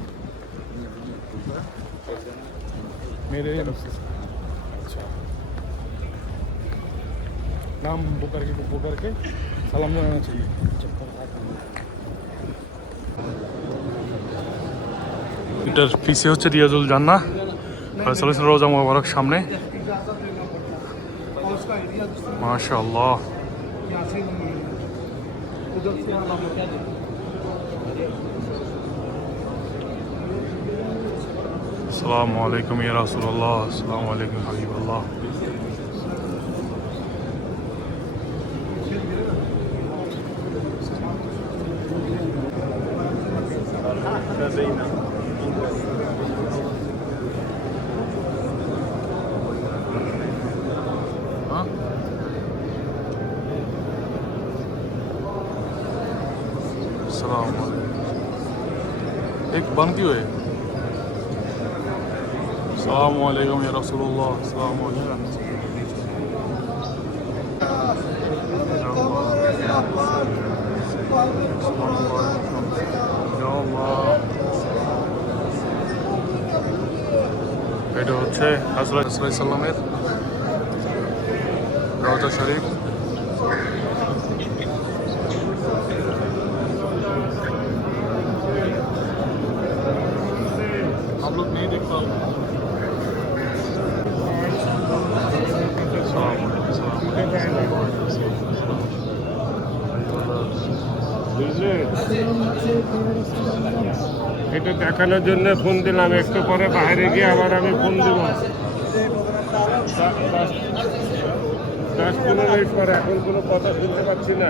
मेरे अच्छा नाम बुक करके सलाम जाना चाहिए। এটার পিছে হচ্ছে রিয়াজুল জান্নাহ ফয়সাল রোজা মোবারক সামনে। মাশাআল্লাহ আসসালামু আলাইকুম ইয়া রাসূলুল্লাহ, আসসালামু আলাইকুম হাবিবাল্লাহ। एक बन क्यों है? अस्सलामु अलैकुम या रसूलुल्लाह, अस्सलामु अलैकुम। এটা হচ্ছে রাসূলুল্লাহ সাল্লাল্লাহু আলাইহি সাল্লামের রওজা শরীফ। हम लोग नहीं देख पाओ। এটা দেখানোর জন্য ফোন দিলাম, একটু পরে বাইরে গিয়ে আবার আমি ফোন দিব 10-15 মিনিট পরে। এখন কোনো কথা শুনতে পাচ্ছি না।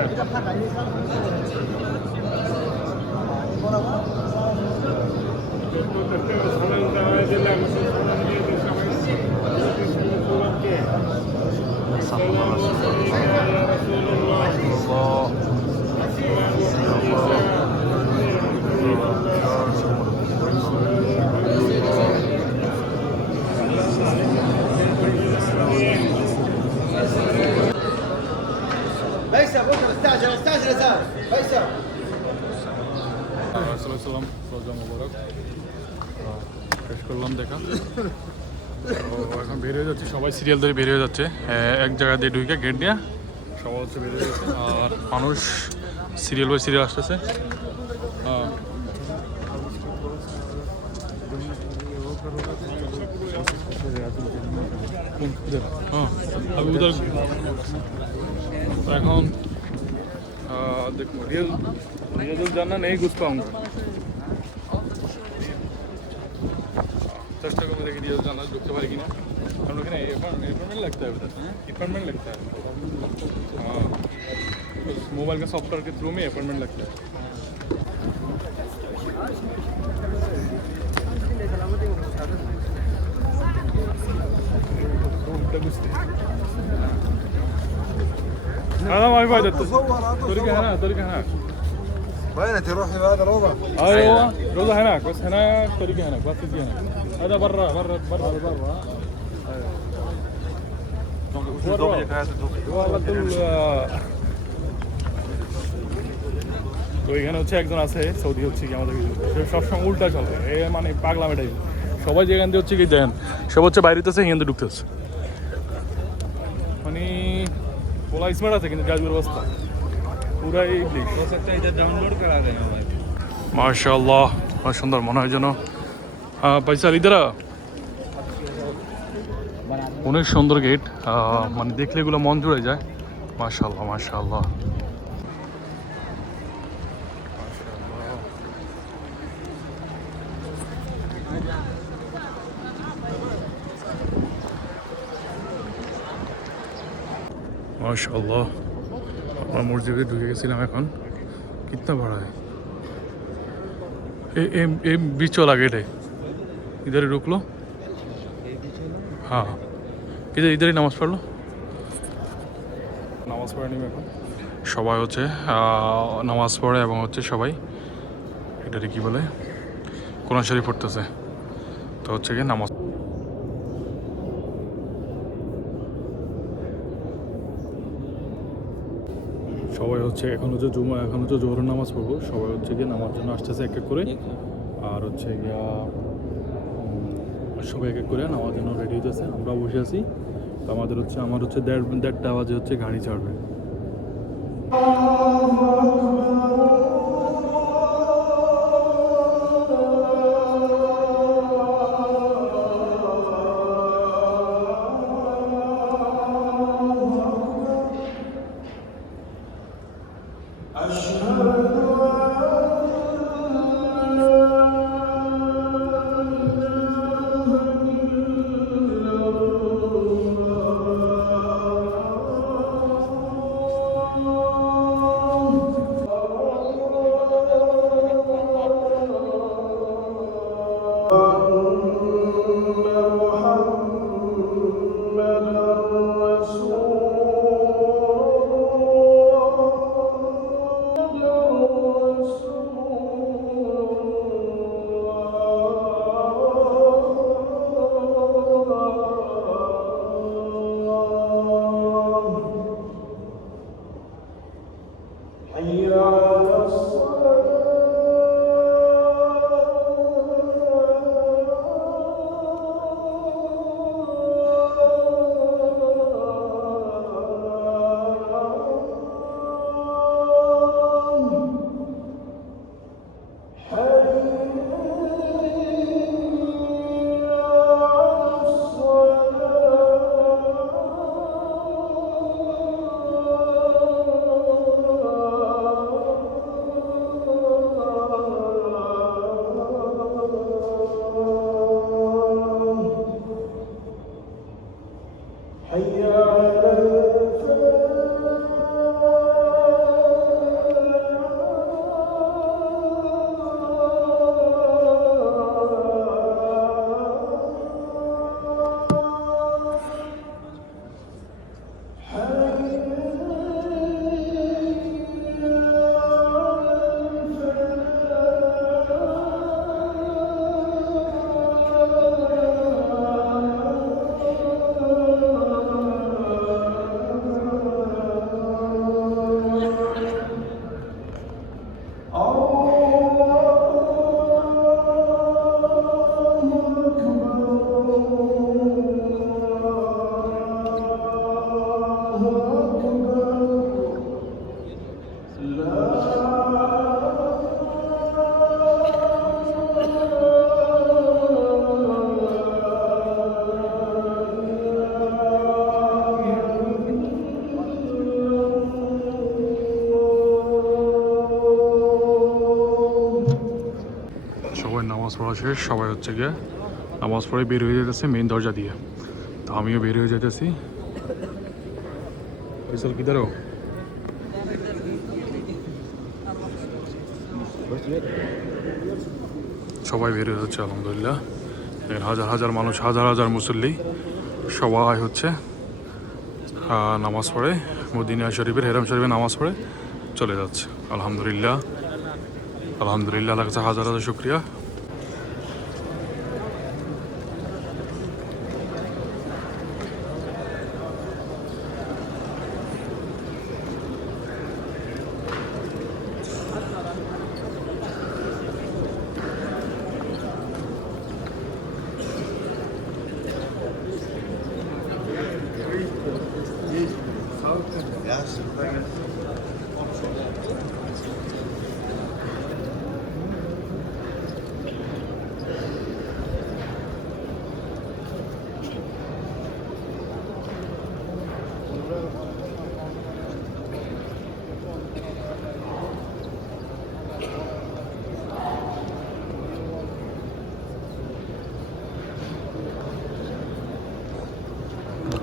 শেষ করলাম দেখা। এখন বের হয়ে যাচ্ছে, সবাই সিরিয়াল ধরে বের হয়ে যাচ্ছে, এক জায়গা দিয়ে ঢুকে গেট দিয়ে সবাই হচ্ছে বের হয়ে যাচ্ছে। আর মানুষ সিরিয়াল বাই সিরিয়াল আসতেছে। এখন देखो रियाजुल जाना नहीं घुस पाऊंगा, চেষ্টা করবো দেখি रियाजुल जाना ঢুকতে পারি কিনা। কারণ ওখানে अपार्टमेंट लगता है, अपार्टमेंट लगता है। हाँ मोबाइल का सॉफ्टवेयर के थ्रू में अपार्टमेंट लगता है। هذا واي فاي ده طريقة هنا وين تروحي بهذا الأوضة؟ ايوه روضه هناك بس هناك طريقه هناك بس تجي هناك هذا برا برا برا برا তো এখানে হচ্ছে একজন আছে সৌদি হচ্ছে কি আমাদের সবসময় উল্টা চলে এ মানে পাগলামে টাইপ সবাই যেখান দিয়ে হচ্ছে কি দেন সব হচ্ছে বাইরেতেছে এখান দিয়ে ঢুকতেছে মানে বলা স্মার্ট আছে কিন্তু কাজের অবস্থা পুরাই ইংলিশ डाउनलोड करा रहे हैं भाई মাশাআল্লাহ অনেক সুন্দর মনে হয় যেন পয়সা লিদারা অনেক সুন্দর গেট মানে দেখলে এগুলো মন জুড়ে যায় মাশাআল্লাহ মাশাআল্লাহ माशाल्लाह আমরা মসজিদে ঢুকে গেছিলাম এখন कितना बड़ा है ए बीच वाला गेट है इधर ही रुक लो हाँ इधर ही नामाज पढ़ लो নামাজ পড়ে নিবে এখন সবাই হচ্ছে নামাজ পড়ে এবং হচ্ছে সবাই এটারে কি বলে কোরআন শরীফ পড়তেছে তো হচ্ছে কি নামাজ সবাই হচ্ছে এখন হচ্ছে জোহরের নামাজ পড়বো সবাই হচ্ছে গিয়ে নামাজ জন্য আসতেছে এক এক করে আর হচ্ছে গিয়া সবাই এক এক করে নামাজ জন্য রেডি হতেছে আমরা বসে আছি তো আমার হচ্ছে দেড়টা আওয়াজে হচ্ছে গাড়ি ছাড়বে নামাজ পড়া শেষ সবাই হচ্ছে গিয়ে নামাজ পড়ে বের হয়ে যেতেছে মেইন দরজা দিয়ে তো আমিও বের হয়ে যেতেছি ফয়সাল কিধার হো সবাই বের হয়ে যাচ্ছে আলহামদুলিল্লাহ হাজার হাজার মানুষ হাজার হাজার মুসল্লি সবাই হচ্ছে নামাজ পড়ে মদিনা শরীফের হেরাম শরীফে নামাজ পড়ে চলে যাচ্ছে আলহামদুলিল্লাহ আলহামদুলিল্লাহ, আল্লাহর কাছে হাজার হাজার শুকরিয়া।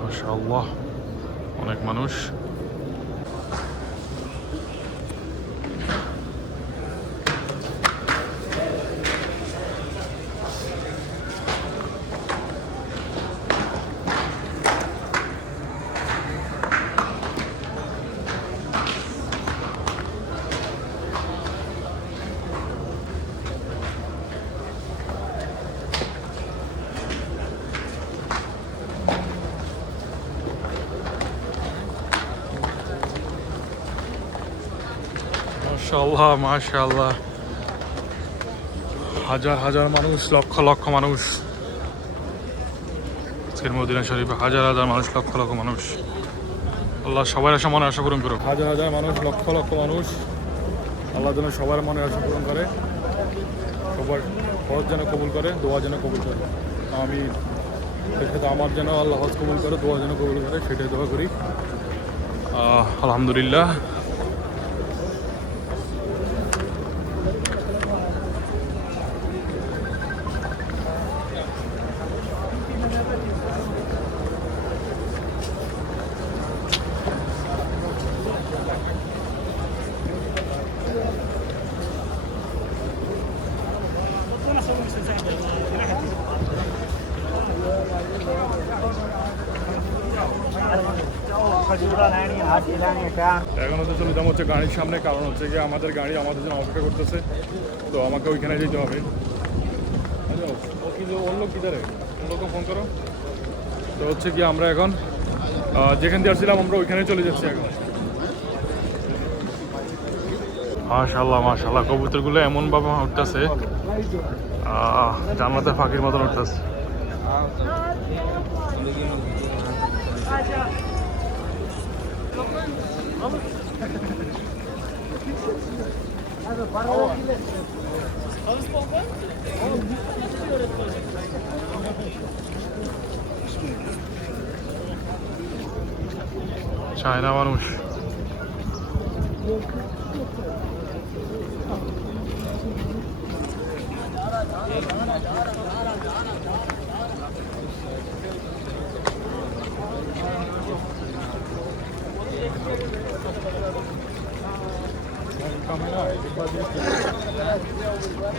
মাশাআল্লাহ, অনেক মানুষ। মাশাআল্লাহ মাশাআল্লাহ, হাজার হাজার মানুষ, লক্ষ লক্ষ মানুষ আজকের মদিনা শরীফে, হাজার হাজার মানুষ, লক্ষ লক্ষ মানুষ। আল্লাহ সবার আশা মনে আশা পূরণ করুক। হাজার হাজার মানুষ, লক্ষ লক্ষ মানুষ, আল্লাহ যেন সবার মনে আশা পূরণ করে, সবার হজ যেন কবুল করে, দোয়া যেন কবুল করে। আমি সেটা আমার যেন আল্লাহ হজ কবুল করে, দোয়া যেন কবুল করে, সেটাই দোয়া করি। আলহামদুলিল্লাহ। এখন হচ্ছে চলে যাবো হচ্ছে গাড়ির সামনে, কারণ হচ্ছে কি আমাদের গাড়ি আমাদের জন্য অপেক্ষা করতেছে, তো আমাকে ওইখানে যেতে হবে। ও কি অন্য কিধারে অন্যকে ফোন করো। তো হচ্ছে কি আমরা এখন যেখান দিয়ে আসছিলাম আমরা ওইখানে চলে যাচ্ছি এখন। মাশাআল্লাহ মাশাআল্লাহ, কবুতরগুলো এমনভাবে উঠতেছে, জান্নাতে ফাঁকির মতন উঠতেছে। চায়না মানুষ।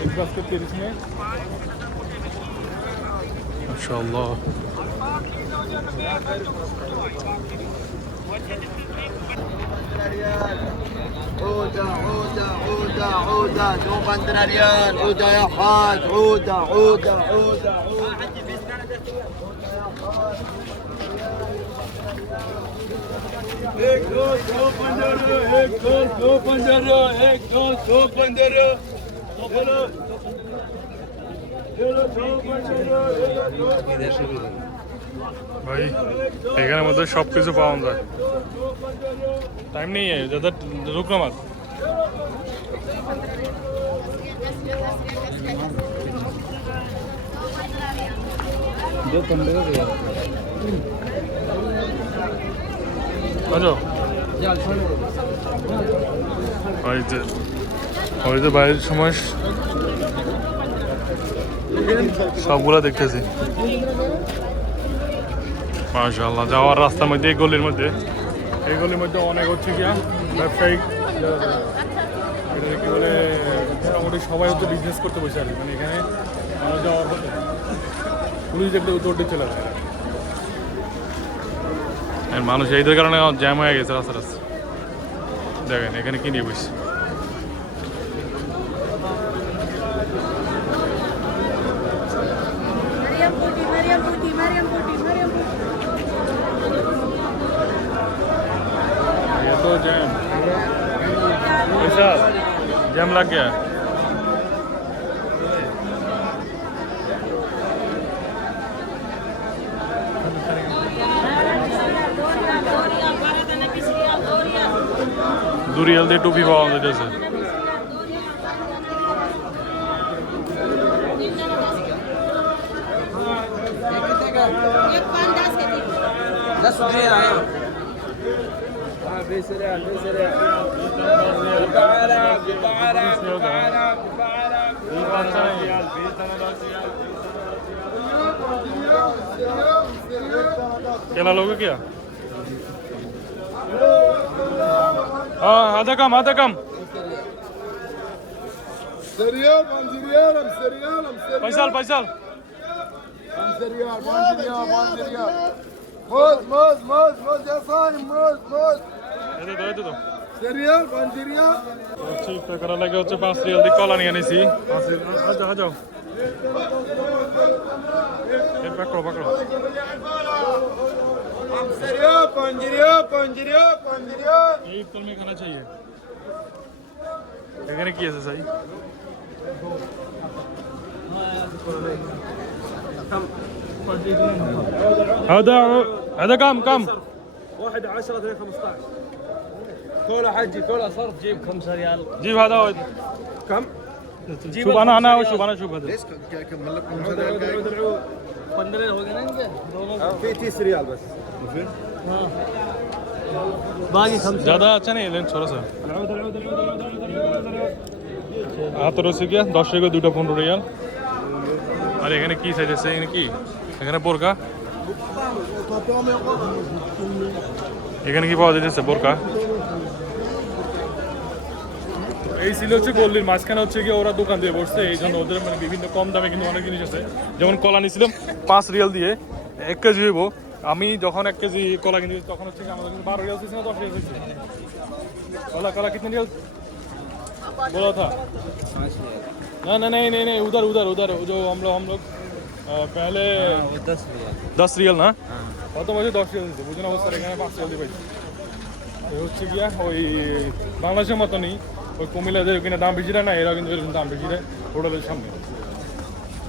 एक बास्केट 30 में माशाअल्लाह। عودة عودة عودة عودة شو 15 ريال، عودة يا حاج، عودة عودة عودة عودة. एक दो 15, एक दो 15, एक दो 15, ভাই এখানের মধ্যে সব কিছু পাওয়া যায়, টাইম নেই যাদের রুক নামাজ। ওই যে বাইরের সময় সবগুলা দেখতেছি। মাশাআল্লাহ, যাওয়ার রাস্তার মধ্যে এই গলির মধ্যে অনেক হচ্ছে গিয়া ব্যবসায়িক, এটা কি বলে, মোটামুটি সবাই হচ্ছে বিজনেস করতে বসে আর কি। মানে এখানে মানুষ যাওয়ার পথে পুলিশ দেখলে উত্তরটি চলে যায়, মানুষ এইদের কারণে জ্যাম হয়ে গেছে রাস্তা। দেখেন এখানে কি নিয়ে বসে। ये तो जैम विशाल जैम लग गया है। दुरियल दे टोपी पावा होता जैसे क्या लोगे क्या? हाँ आधा कम سريال 5 ريال ام سريال ام سريال पैसाल 5 ريال 5 ريال موز يا صايم موز ये तो سريال 5 ريال ঠিক তো করা লাগে হচ্ছে 5 রিয়াল দিয়ে কলা নিয়ে নিছি 5 রিয়াল যাও এই পাকড়ো سريال 5 ريال 5 ريال 5 ريال এই ইফতার में खाना चाहिए এখানে কি আছে ভাই هذا كم واحد 10 2 15 كولا حجي كولا صرف جيب 5 ريال جيب هذا كم؟ شوف انا شوف هذا पंद्रह हो गए ना इनके في 30 ريال بس बाकी खम ज्यादा अच्छा नहीं लेन थोड़ा सा হাতের রসি গিয়া 10 টাকা দুটো 15 রিয়াল আর এখানে কি সাইজ আছে এখানে কি এখানে বোরকা এখানে কি পাওয়া যাচ্ছে বোরকা এই ছিল হচ্ছে গল্লির মাঝখানে হচ্ছে কি ওরা দোকান দিয়ে বসছে এই জন্য ওদের মানে বিভিন্ন কম দামে কিন্তু অনেক জিনিস আছে যেমন কলা নিয়েছিলাম 5 রিয়াল দিয়ে 1 কেজি হইব আমি যখন 1 কেজি কলা কিনেছি তখন হচ্ছে আমাদের কিন্তু 12 রিয়াল ছিল না 10 রিয়াল ছিল कला कितने रियल बोला था 5 रियाल नहीं उधर जो हम लोग पहले 10 रियल ना तो मुझे 10 रियल थे बुझे ना बस एখানে 5 रियल দিয়ে পাইছি হচ্ছে গিয়া ওই বাংলাদেশের মতো নেই ওই কুমিল্লাদের ওখানে দাম বেশি না এরা কিন্তু এরকম দাম বেশি দেয় হোটেলের সামনে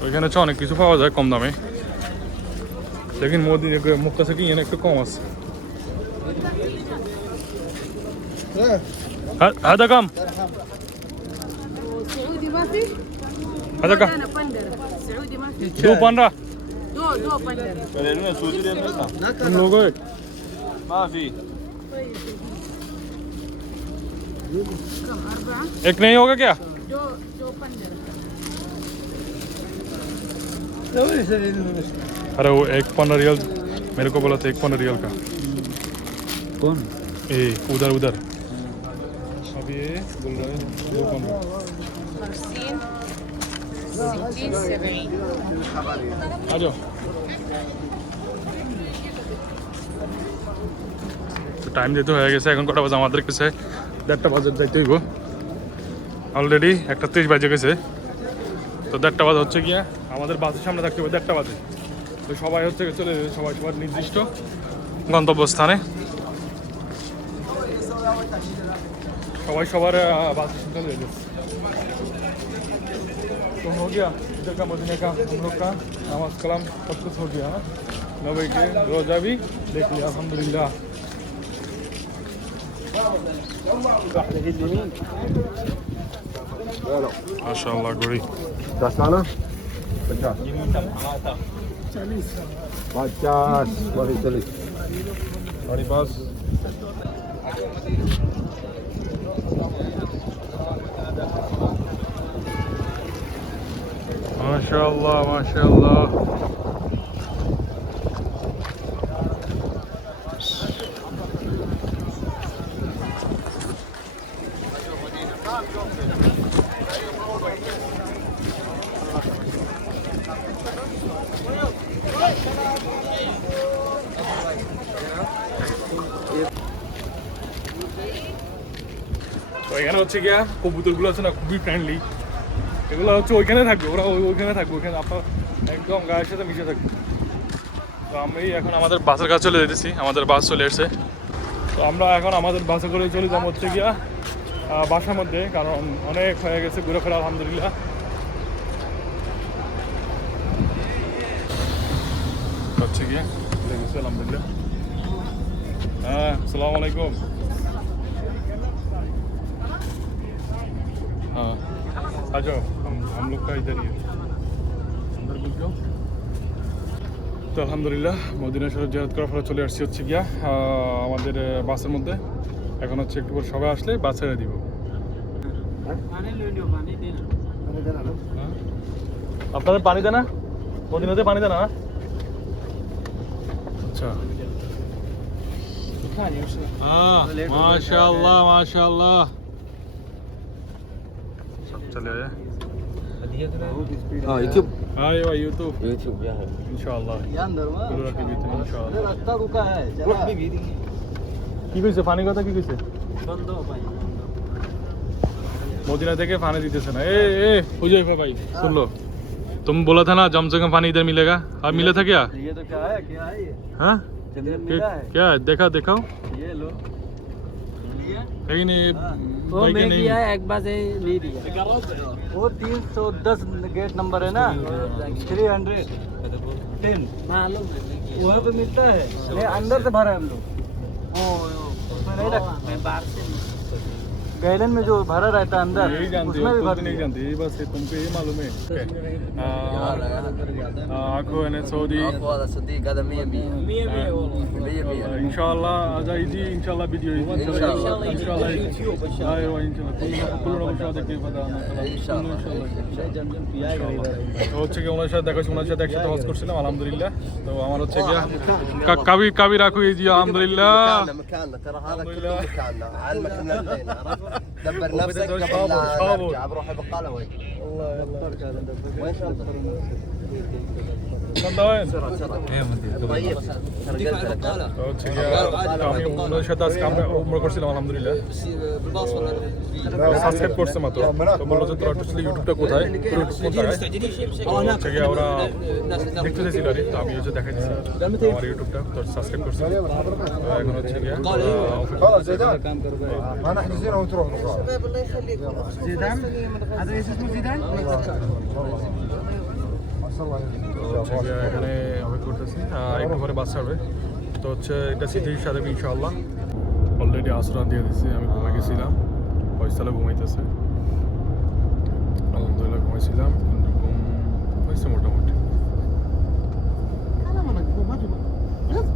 ওইখানে হচ্ছে অনেক কিছু পাওয়া যায় কম দামে लेकिन मोदी मुक्ता से की একটু কম আছে هذا كم؟ سعودي ما في؟ هذا كم؟ أنا بندر سعودي ما في؟ दो 15 دو بندر तुम लोग हो ما في كم 4 एक नहीं होगा क्या دو بندر अरे वो 1 रियल मेरे को बोला था 1 रियल का कौन ए उधर अभी ये बोल रहे हैं 2 15 50 60 70 आ जाओ টাইম যেতে হয়ে গেছে এখন কটা বাজে আমাদের কাছে 1:30 বাজে যাইতে হইব অলরেডি 1:30 বাজে গেছে তো 1:30 বাজে হচ্ছে গিয়া আমাদের বাসের সামনে থাকতে হবে 1:30 বাজে তো সবাই হচ্ছে চলে যাবে সবাই সবার নির্দিষ্ট গন্তব্যস্থানে सवाई सवार बात चल रही है तो हो गया इधर का मदीने का हम लोग का नमाज कलाम सब कुछ हो गया नबी के रोजा भी देख लिया अल्हम्दुलिल्लाह माशाल्लाह गोरी 10 आना 50 वही 40 हमारे पास माशाल्लाह তো এখানে হচ্ছে গিয়া কবুতরগুলো আছে না খুবই ফ্রেন্ডলি এগুলো হচ্ছে ওইখানে থাকবে ওরা ওইখানে থাকবে ওইখানে আপনার একদম গায়ের সাথে মিশে থাকবে তো আমি এখন আমাদের বাসের কাছে চলে যেতেছি, আমাদের বাস চলে এসেছে। তো আমরা এখন আমাদের বাসে করে চলে যাবো হচ্ছে গিয়া বাসার মধ্যে, কারণ অনেক হয়ে গেছে ঘুরেফেরা আলহামদুলিল্লাহ। হচ্ছে গিয়া দেখেছি আলহামদুলিল্লাহ। হ্যাঁ, আসসালামু আলাইকুম। हाँ आ जाओ, हम लोग का इधर ही है, अंदर घुस जाओ। তো আলহামদুলিল্লাহ মদিনা শরীফ জিয়ারত করার পরে চলে আসছি হচ্ছে গিয়া আমাদের বাসের মধ্যে। এখন হচ্ছে একটু পর সবাই আসলে বাস ছেড়ে দিব। আপনাদের পানি দেয় না? মদিনাতে পানি দেয় না? আচ্ছা, মাশাআল্লাহ মাশাআল্লাহ। चले आए यूट्यूब आए यूट्यूब यूट्यूब इंशाल्लाह ये अंदर में पूरा के बीच में इंशाल्लाह। रास्ता रुका है चला কি কইছে পানি কথা কি কইছে? बंद हो भाई मदीना থেকে पानी দিতেছে না। ए हुजैफा भाई सुन लो, तुम बोला था ना जमजम का पानी इधर मिलेगा, अब मिला था क्या? ये तो क्या है ये हाँ चलिए मिला है क्या है? दिखाओ। ये लो लेकिन ये वो भाई के मैं नहीं किया है एक बार से नहीं दिया वो 310 गेट नंबर है ना 310 मालूम वहाँ पे मिलता है नहीं अंदर से भरा है हम लोग उसमें नहीं रखा मैं बाहर से गैलन में जो भरा रहता है अंदर यही जानते हो, उसमें भी तुम भर तो नहीं जानते, ये बस तुमको ये मालूम है। आखो है सऊदी هذا صديق هذا 100 100 इंशाल्लाह आजा इजी इंशाल्लाह वीडियो इंशाल्लाह ايوه इंशाल्लाह كل مشاهده كيف هذا তো হচ্ছে কি ওনার সাথে দেখা হয়েছে, ওনার সাথে একসাথে হজ করছিলাম আলহামদুলিল্লাহ। তো আমার হচ্ছে গিয়া কাবি রাখো এই জি আলহামদুলিল্লাহ। مكاننا ترى هذا كله مكاننا علمك من البين عرفت دبر نفسك قبل لا نرجع بروح بقاله وين وين شنطتك طيب হচ্ছে গিয়া আমি ওনার সাথে আজকে আমরা উমরা করছিলাম আলহামদুলিল্লাহ। সাবস্ক্রাইব করছে মাত্র, তো বললো যে তোরা একটু ইউটিউবটা কোথায়, হচ্ছে গিয়া ওরা দেখতে চাইছিল আর কি। তো আমি হচ্ছে দেখাই দিচ্ছি আমার ইউটিউবটা, তো সাবস্ক্রাইব করছি। এখন হচ্ছে গিয়া ما نحجزين وتروح زيدان هذا اسمه زيدان হচ্ছে গিয়া এখানে অপেক্ষা করতেছি, একটু পরে বাস ছাড়বে। তো হচ্ছে এটা স্মৃতির সাথে ইনশাআল্লাহ। অলরেডি আসরান দিয়ে দিচ্ছি, আমি ঘুমাই গেছিলাম, ফয়সালা ঘুমাইতেছে আলহামদুলিল্লাহ। ঘুমাইছিলাম কিন্তু ঘুম হয়েছে মোটামুটি,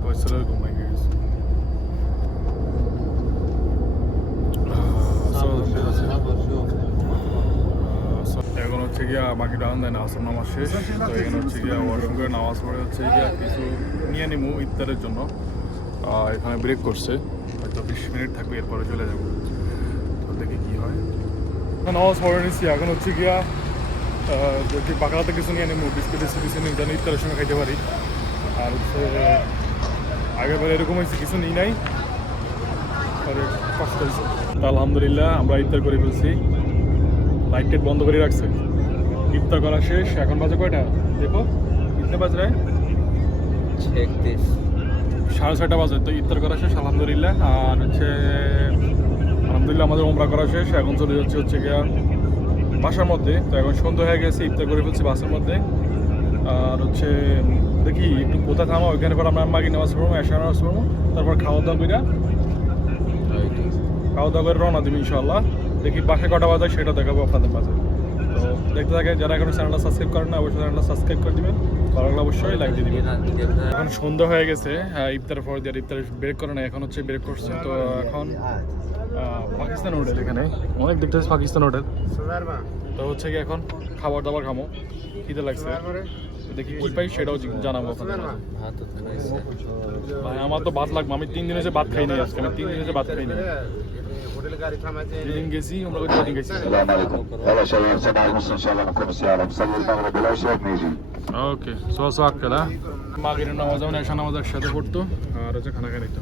ফয়সালার ঘুমাই গেছে। এখন হচ্ছে গিয়া বাকি ডান দেয় না, আসর নামাজ শেষ। তো এখানে হচ্ছে গিয়া ওয়াশরুম করে নামাজ পড়ে হচ্ছে গিয়া কিছু নিয়ে নিবো ইফতারের জন্য। এখানে ব্রেক করছে, হয়তো 20 মিনিট থাকবে, এরপরে চলে যাবো। তো দেখি কি হয়। নামাজ পড়ে নিচ্ছি, এখন হচ্ছে গিয়া যদি বাকলাতে কিছু নিয়ে নিবো, বিস্কুট কিছু নিই, যেন ইফতারের সময় খাইতে পারি। আর হচ্ছে আগের বার এরকম হয়েছে কিছু নিই নাই, কষ্ট হয়েছে। আলহামদুলিল্লাহ আমরা ইফতার করে ফেলছি, লাইট টাইট বন্ধ করে রাখছে। ইফতার করা শেষ, এখন বাজে কয়টা দেখো, কিতনে বাজ রায় 6:30 বাজে। তো ইফতার করা শেষ আলহামদুলিল্লাহ। আর হচ্ছে আলহামদুলিল্লাহ আমাদের উমরা করা শেষ, এখন চলে যাচ্ছে হচ্ছে গিয়া বাসার মধ্যে। তো এখন সন্ধ্যা হয়ে গেছে, ইফতার করে ফেলছি বাসের মধ্যে। আর হচ্ছে দেখি একটু কোথায় থামা, ওইখানে পর আমরা মাগি নামাজ পড়বো, এশা নামাজ পড়বো, তারপর খাওয়া দাওয়া করে রওনা দিবি ইনশাআল্লাহ। দেখি বাসায় কটা বাজায় সেটা দেখাবো আপনাদের মাঝে। তো দেখতে থাকে, যারা এখনো চ্যানেলটা সাবস্ক্রাইব করেন না অবশ্যই চ্যানেলটা সাবস্ক্রাইব করে দিবেন, ভালো লাগলে অবশ্যই লাইক দিয়ে দিবেন। এখন সন্ধ্যা হয়ে গেছে, ইফতার পর দিয়ে ইফতার ব্রেক করে না, এখন হচ্ছে ব্রেক করছে। তো এখন পাকিস্তান হোটেল, এখানে অনেক দেখতে হচ্ছে পাকিস্তান হোটেল। তো হচ্ছে কি এখন খাবার দাবার খামো, খিদে লাগছে, দেখি কি পাই সেটাও জানাবো আপনাদের। ভাই আমার তো ভাত লাগবে, আমি 3 দিন হয়েছে ভাত খাই নাই, আজকে আমি 3 দিন হয়েছে ভাত খাই নাই। যেদিন গেছি আমরা যেদিন গেছি। ওকে সো আক্কেলা মাগরিবের নামাজ যেমন এশা নামাজ একসাথে পড়তো, আর হচ্ছে খানা খাই নিত।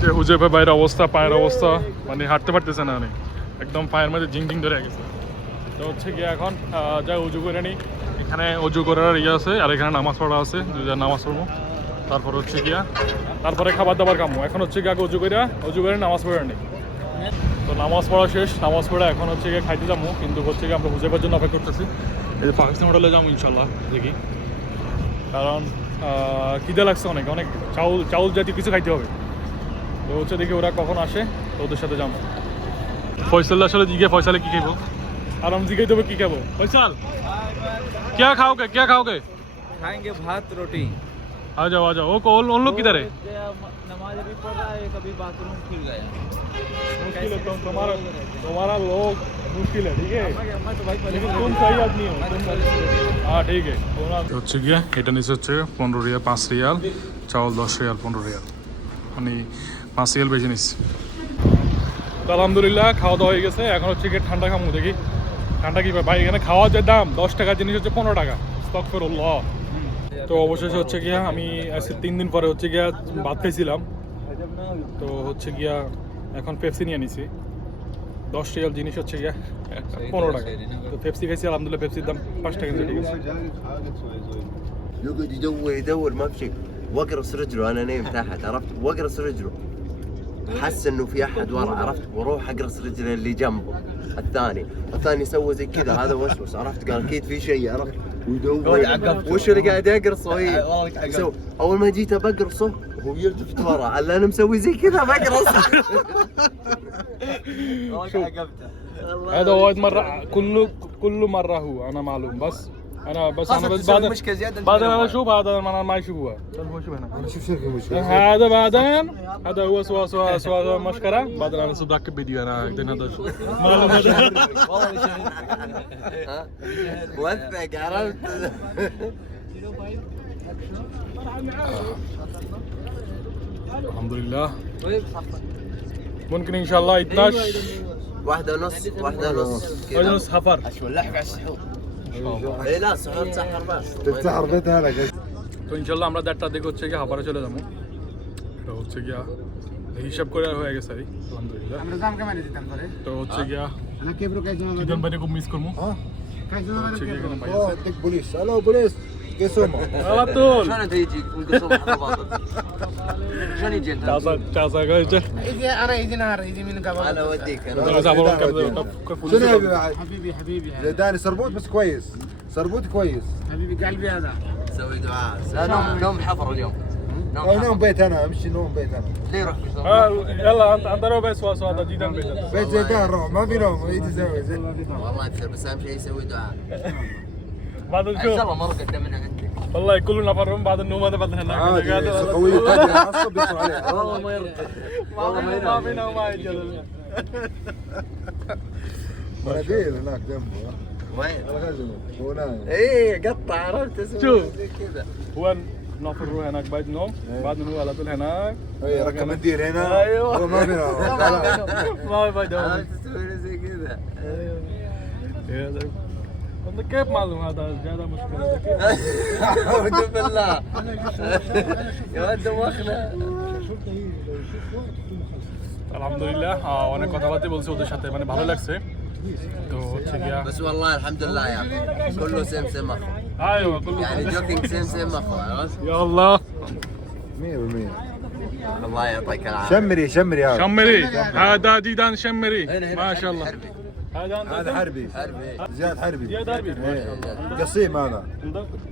যে হুজেফা ভাইয়ের অবস্থা, পায়ের অবস্থা, মানে হাঁটতে পারতেছে না, একদম পায়ের মধ্যে ঝিং ঝিং ধরে গেছে। তো হচ্ছে গিয়ে এখন যা উজু করে নিই, এখানে উজু করার ইয়ে আছে আর এখানে নামাজ পড়া আছে, দুইটা নামাজ পড়বো, তারপর হচ্ছে গিয়া তারপরে খাবার দাবার খামো। এখন হচ্ছে গিয়ে উজু করে নামাজ পড়ে নিই। তো নামাজ পড়া শেষ, নামাজ পড়ে এখন হচ্ছে গিয়ে খাইতে যাবো, কিন্তু হচ্ছে গিয়ে আমরা হুজাইফার জন্য অপেক্ষা করতেছি। এই যে পাকিস্তান হোটেলে যাবো ইনশাল্লাহ দেখি, কারণ খিদে লাগছে অনেক অনেক, চাউল জাতীয় কিছু খাইতে হবে। তো হচ্ছে দেখি ওরা কখন আসে, তো ওদের সাথে যাবো। ফয়সাল আসলে জিজ্ঞে ফয়সালে কী খাইবো, আর আমি জিজ্ঞাই দেবো কী খাবো। ফয়সাল क्या खाओगे खाएंगे भात रोटी। आ जाओ वो कौन उन लोग किधर है? नमाज अभी पढ़ रहा है, कभी बाथरूम खुल गया। मुश्किल है, तुम्हारा लोग मुश्किल है, ठीक है, लेकिन तुम सही आदमी हो। हाँ ठीक है। হচ্ছে গিয়ে এটা নিচে হচ্ছে 15 রিয়াল, 5 রিয়াল চাউল, 10 রিয়াল, 15 রিয়াল, মানে 5 রিয়াল বেশি নিচ্ছি। তো আলহামদুলিল্লাহ খাওয়া দাওয়া হয়ে গেছে, এখন হচ্ছে গিয়ে ঠান্ডা খামু, দেখি ঠান্ডা কি ভাই। এখানে খাওয়ার যে দাম 10 টাকার জিনিস হচ্ছে 15 টাকা, আস্তাগফিরুল্লাহ। তো অবশেষে হচ্ছে গিয়া আমি আজকে 3 দিন পরে হচ্ছে গিয়া ভাত খাইছিলাম, তো হচ্ছে গিয়া এখন পেপসি নিয়ে নিছি। 10 রিয়াল জিনিস হচ্ছে গিয়া 15 টাকা। তো পেপসি খাইছি, আলহামদুলিল্লাহ পেপসির দাম 5 টাকা কেজি গেছে। يقعد يدور ما في شيء، واقرص رجله، انا نايم تحت عرفت، واقرص رجله، حس انه في احد ورا عرفت، واروح اقرص رجله اللي جنبه الثاني سوى زي كذا، هذا وسوس عرفت، قال اكيد في شيء عرفت، ويدور وش اللي قاعد يقرصه اول ما جيت بقرصه هو يلتفت ورا، على انا مسوي زي كذا بقرص. هذا وايد مرة، كل مرة هو أنا معلوم، بس أنا بعدين أنا أشوف هذا ما يشوفها. انا شوف شركه مشكله هذا بعدين هذا هو سوا مشكلة. بعدين أنا صدق فيديو أنا بعدين هذا معلوم هذا. وثق عرفت. الحمد لله. ممكن إن شاء الله 12 واحدة ونص حفر. ولحق على السحور. اي لا السحور تسحر بس تفتح بيتها لك তো ইনশাল্লাহ আমরা 1:30টার দিকে হচ্ছে গিয়ে হাফারে চলে যাবো। তো হচ্ছে গিয়া হিসাব করে হয়ে গেছে আর আলহামদুলিল্লাহ। আমরা জাম কেমন দিতাম করে তো হচ্ছে গিয়া انا كيف كاي زمان চিকেন বাইরে খুব মিস করবো। كاي زمان হচ্ছে গিয়া এখানে اه اديك بوليس، الو بوليس قسمه আলাতুল شلون انت يجي والقصوم على باطل؟ شلون يجي انت؟ চাষা গাইছে। يجي انا يجي نهار يجي من قبل انا اوديك তো انا যাবো شنو يبي بعد؟ حبيبي زيداني سربوط بس كويس، سربوط كويس. حبيبي قلبي هذا سوي دعاء. نوم حفر اليوم. نوم بيت انا، امشي نوم بيت انا. ليه روح يلا انت روح بس واسوا جدا بيت. بيت زيدان روح، ما في نوم، يجي يسوي زين. والله يكثر، بس اهم شيء يسوي دعاء. بعد ان نشوف شاء الله مره قدمنا عندك. والله كل نفر بعد النوم هذا بعد هناك عادي قوي قادر يعصب يصير عليه. والله ما يرد. ما في نوم ما يجي. مناديل هناك جنبه. وين؟ الغزل هو نايم. ايه قطع عرفت شوف. زي كذا. هو نفر روح هناك بعد نوم، بعد نروح على طول هناك. اي ركب منديل هنا. ايوه هو ما في نوم. ما في فايدة. عرفت تسوي له زي كذا. انت كيف معلوم هذا زيادة مشكلة؟ اعوذ بالله. يا ولد دوخنا. আলহামদুলিল্লাহ অনেক কথাবার্তা বলছি ওদের সাথে, মানে ভালো লাগছে। তো হচ্ছে গিয়া بس والله الحمد لله يا اخي كله سم سم اخو، ايوه كله يعني جوكينج سم اخو عرفت؟ يا الله 100%. الله يعطيك العافيه. شمري هذا. شمري هذا ديدان شمري ما شاء الله. حربي. هذا حربي. حربي. زياد حربي إيه. قصيم هذا.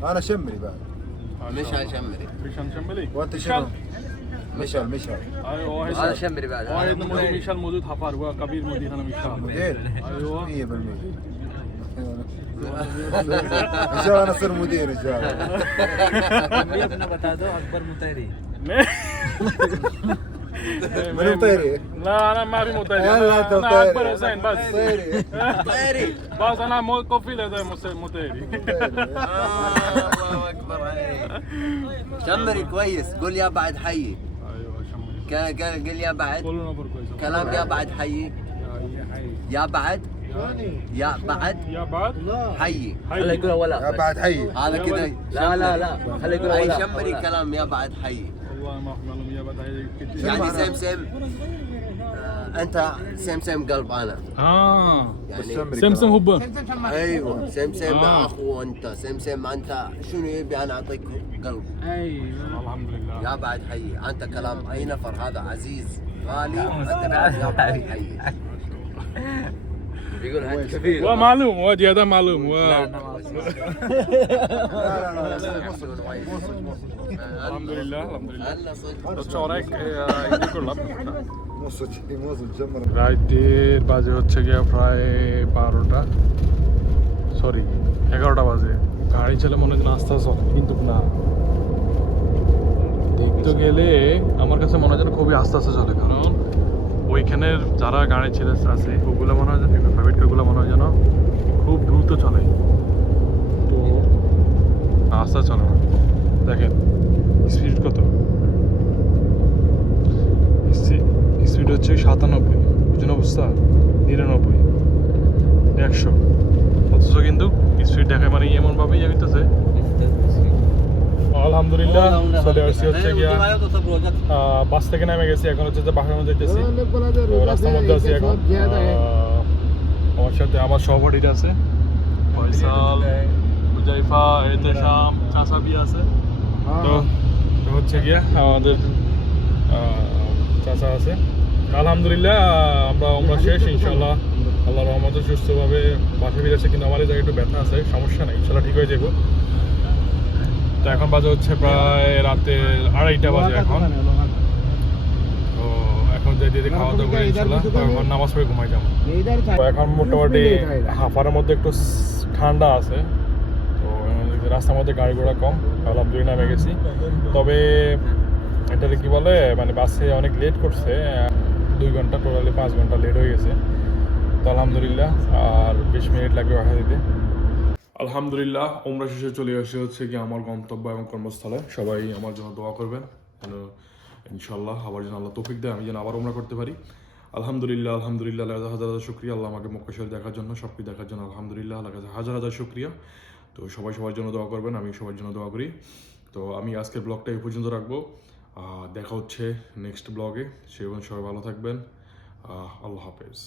انا شمري بعد. مشعل شمري. مشان شمري وانت شنو؟ مشعل. ايوه هذا شمري بعد. واحد مدير مشان موجود حفار، هو كبير مدير انا مشان. مدير. ايوه 100%. ان شاء الله انا اصير مدير ان شاء الله. अपना बता दो अकबर मुतहरी। من طيري؟ لا انا ما في مطيري، يلا انت انا طيري. اكبر حسين بس. طيري. بس انا مو كفيل هذا مطيري. الله اكبر عليك. شمري كويس، قول يا بعد حي. ايوه شمري قل يا بعد. كله نفر كويس. كلام يا بعد حي. يا بعد. يا بعد. يا بعد حي. خليه يقول ولا. يا بعد حي. هذا كذا. لا خليه يقول اي ولا. شمري كلام يا بعد حي. والله ما في معلومة يا بعد هاي كتير. يعني سم سم. انت سمسم قلب انا يعني سمسم هوبا ايوه سمسم اخو انت سمسم انت شنو يبي انا اعطيك قلب الحمد لله يا بعد حي انت كلام اي نفر هذا عزيز غالي انت بعد يا بعد حي يقول هاد كبير ومعلوم وادي هذا معلوم الحمد لله الحمد لله هلا صدق হচ্ছে অনেক ইয়ে করলাম রাতের বাজে হচ্ছে গিয়ে প্রায় 12টা সরি 11টা বাজে গাড়ি চলে মনে হয় আস্তে আস্তে চলে কিন্তু না দেখতে গেলে আমার কাছে মনে হয় যেন খুবই আস্তে আস্তে চলে কারণ ওইখানের যারা গাড়ি ছেলে আছে ওগুলো মনে হয় যেন প্রাইভেট কারগুলো মনে হয় যেন খুব দ্রুত চলে তো আস্তে চলে না দেখেন স্পিড কত স্পিড হচ্ছে 97 বুঝুন অবস্থা 99 100 অথচ কিন্তু স্পিড দেখায় মানে এমনভাবেই ইয়ে হইতেছে আলহামদুলিল্লাহ চলে আসছি হচ্ছে গিয়া বাস থেকে নেমে গেছি এখন হচ্ছে যে বাসার মধ্যে যেতেছি তো রাস্তার মধ্যে আছি এখন আমার সাথে আমার সহপাঠীরা আছে ফয়সাল হুজাইফা এতেশাম চাচাবি আছে তো হচ্ছে গিয়া আমাদের চাচা আছে আলহামদুলিল্লাহ আমরা শেষ ইনশাল্লাহ আল্লাহর রহমতে সুস্থভাবে বাসে ফিরেছে কিন্তু আমার এই জায়গায় একটু ব্যথা আছে সমস্যা নেই ইনশাল্লাহ ঠিক হয়ে যাবো তো এখন বাজে হচ্ছে প্রায় রাতে 2:30 বাজে এখন তো এখন যাই দিয়ে খাওয়া দাওয়া করে ইনশাল্লাহ তারপর নামাজ পড়ে ঘুমাই যাবো তো এখন মোটামুটি হাফারের মধ্যে একটু ঠান্ডা আছে তো রাস্তার মধ্যে গাড়ি ঘোড়া কম আলহামদুলিল্লাহ নেমে গেছি তবে এটাতে কি বলে মানে বাসে অনেক লেট করছে 2 ঘন্টা টোটালি 5 ঘন্টা লেট হয়ে গেছে তো আলহামদুলিল্লাহ আর 20 মিনিট লাগবে বাসা দিতে আলহামদুলিল্লাহ ওমরা শেষে চলে আসে হচ্ছে কি আমার গন্তব্য এবং কর্মস্থলে সবাই আমার জন্য দোয়া করবেন যেন ইনশাল্লাহ আবার যেন আল্লাহ তৌফিক দেয় আমি যেন আবার ওমরা করতে পারি আলহামদুলিল্লাহ আলহামদুলিল্লাহ হাজার হাজার শুকরিয়া আল্লাহ আমাকে মক্কা শরীফ দেখার জন্য সব কিছু দেখার জন্য আলহামদুলিল্লাহ আল্লাহ কাছে হাজার হাজার শুকরিয়া তো সবাই সবার জন্য দোয়া করবেন আমি সবার জন্য দোয়া করি তো আমি আজকের ব্লগটা এই পর্যন্ত রাখবো দেখা হচ্ছে নেক্সট ব্লগে সে সবাই ভালো থাকবেন আল্লাহ হাফেজ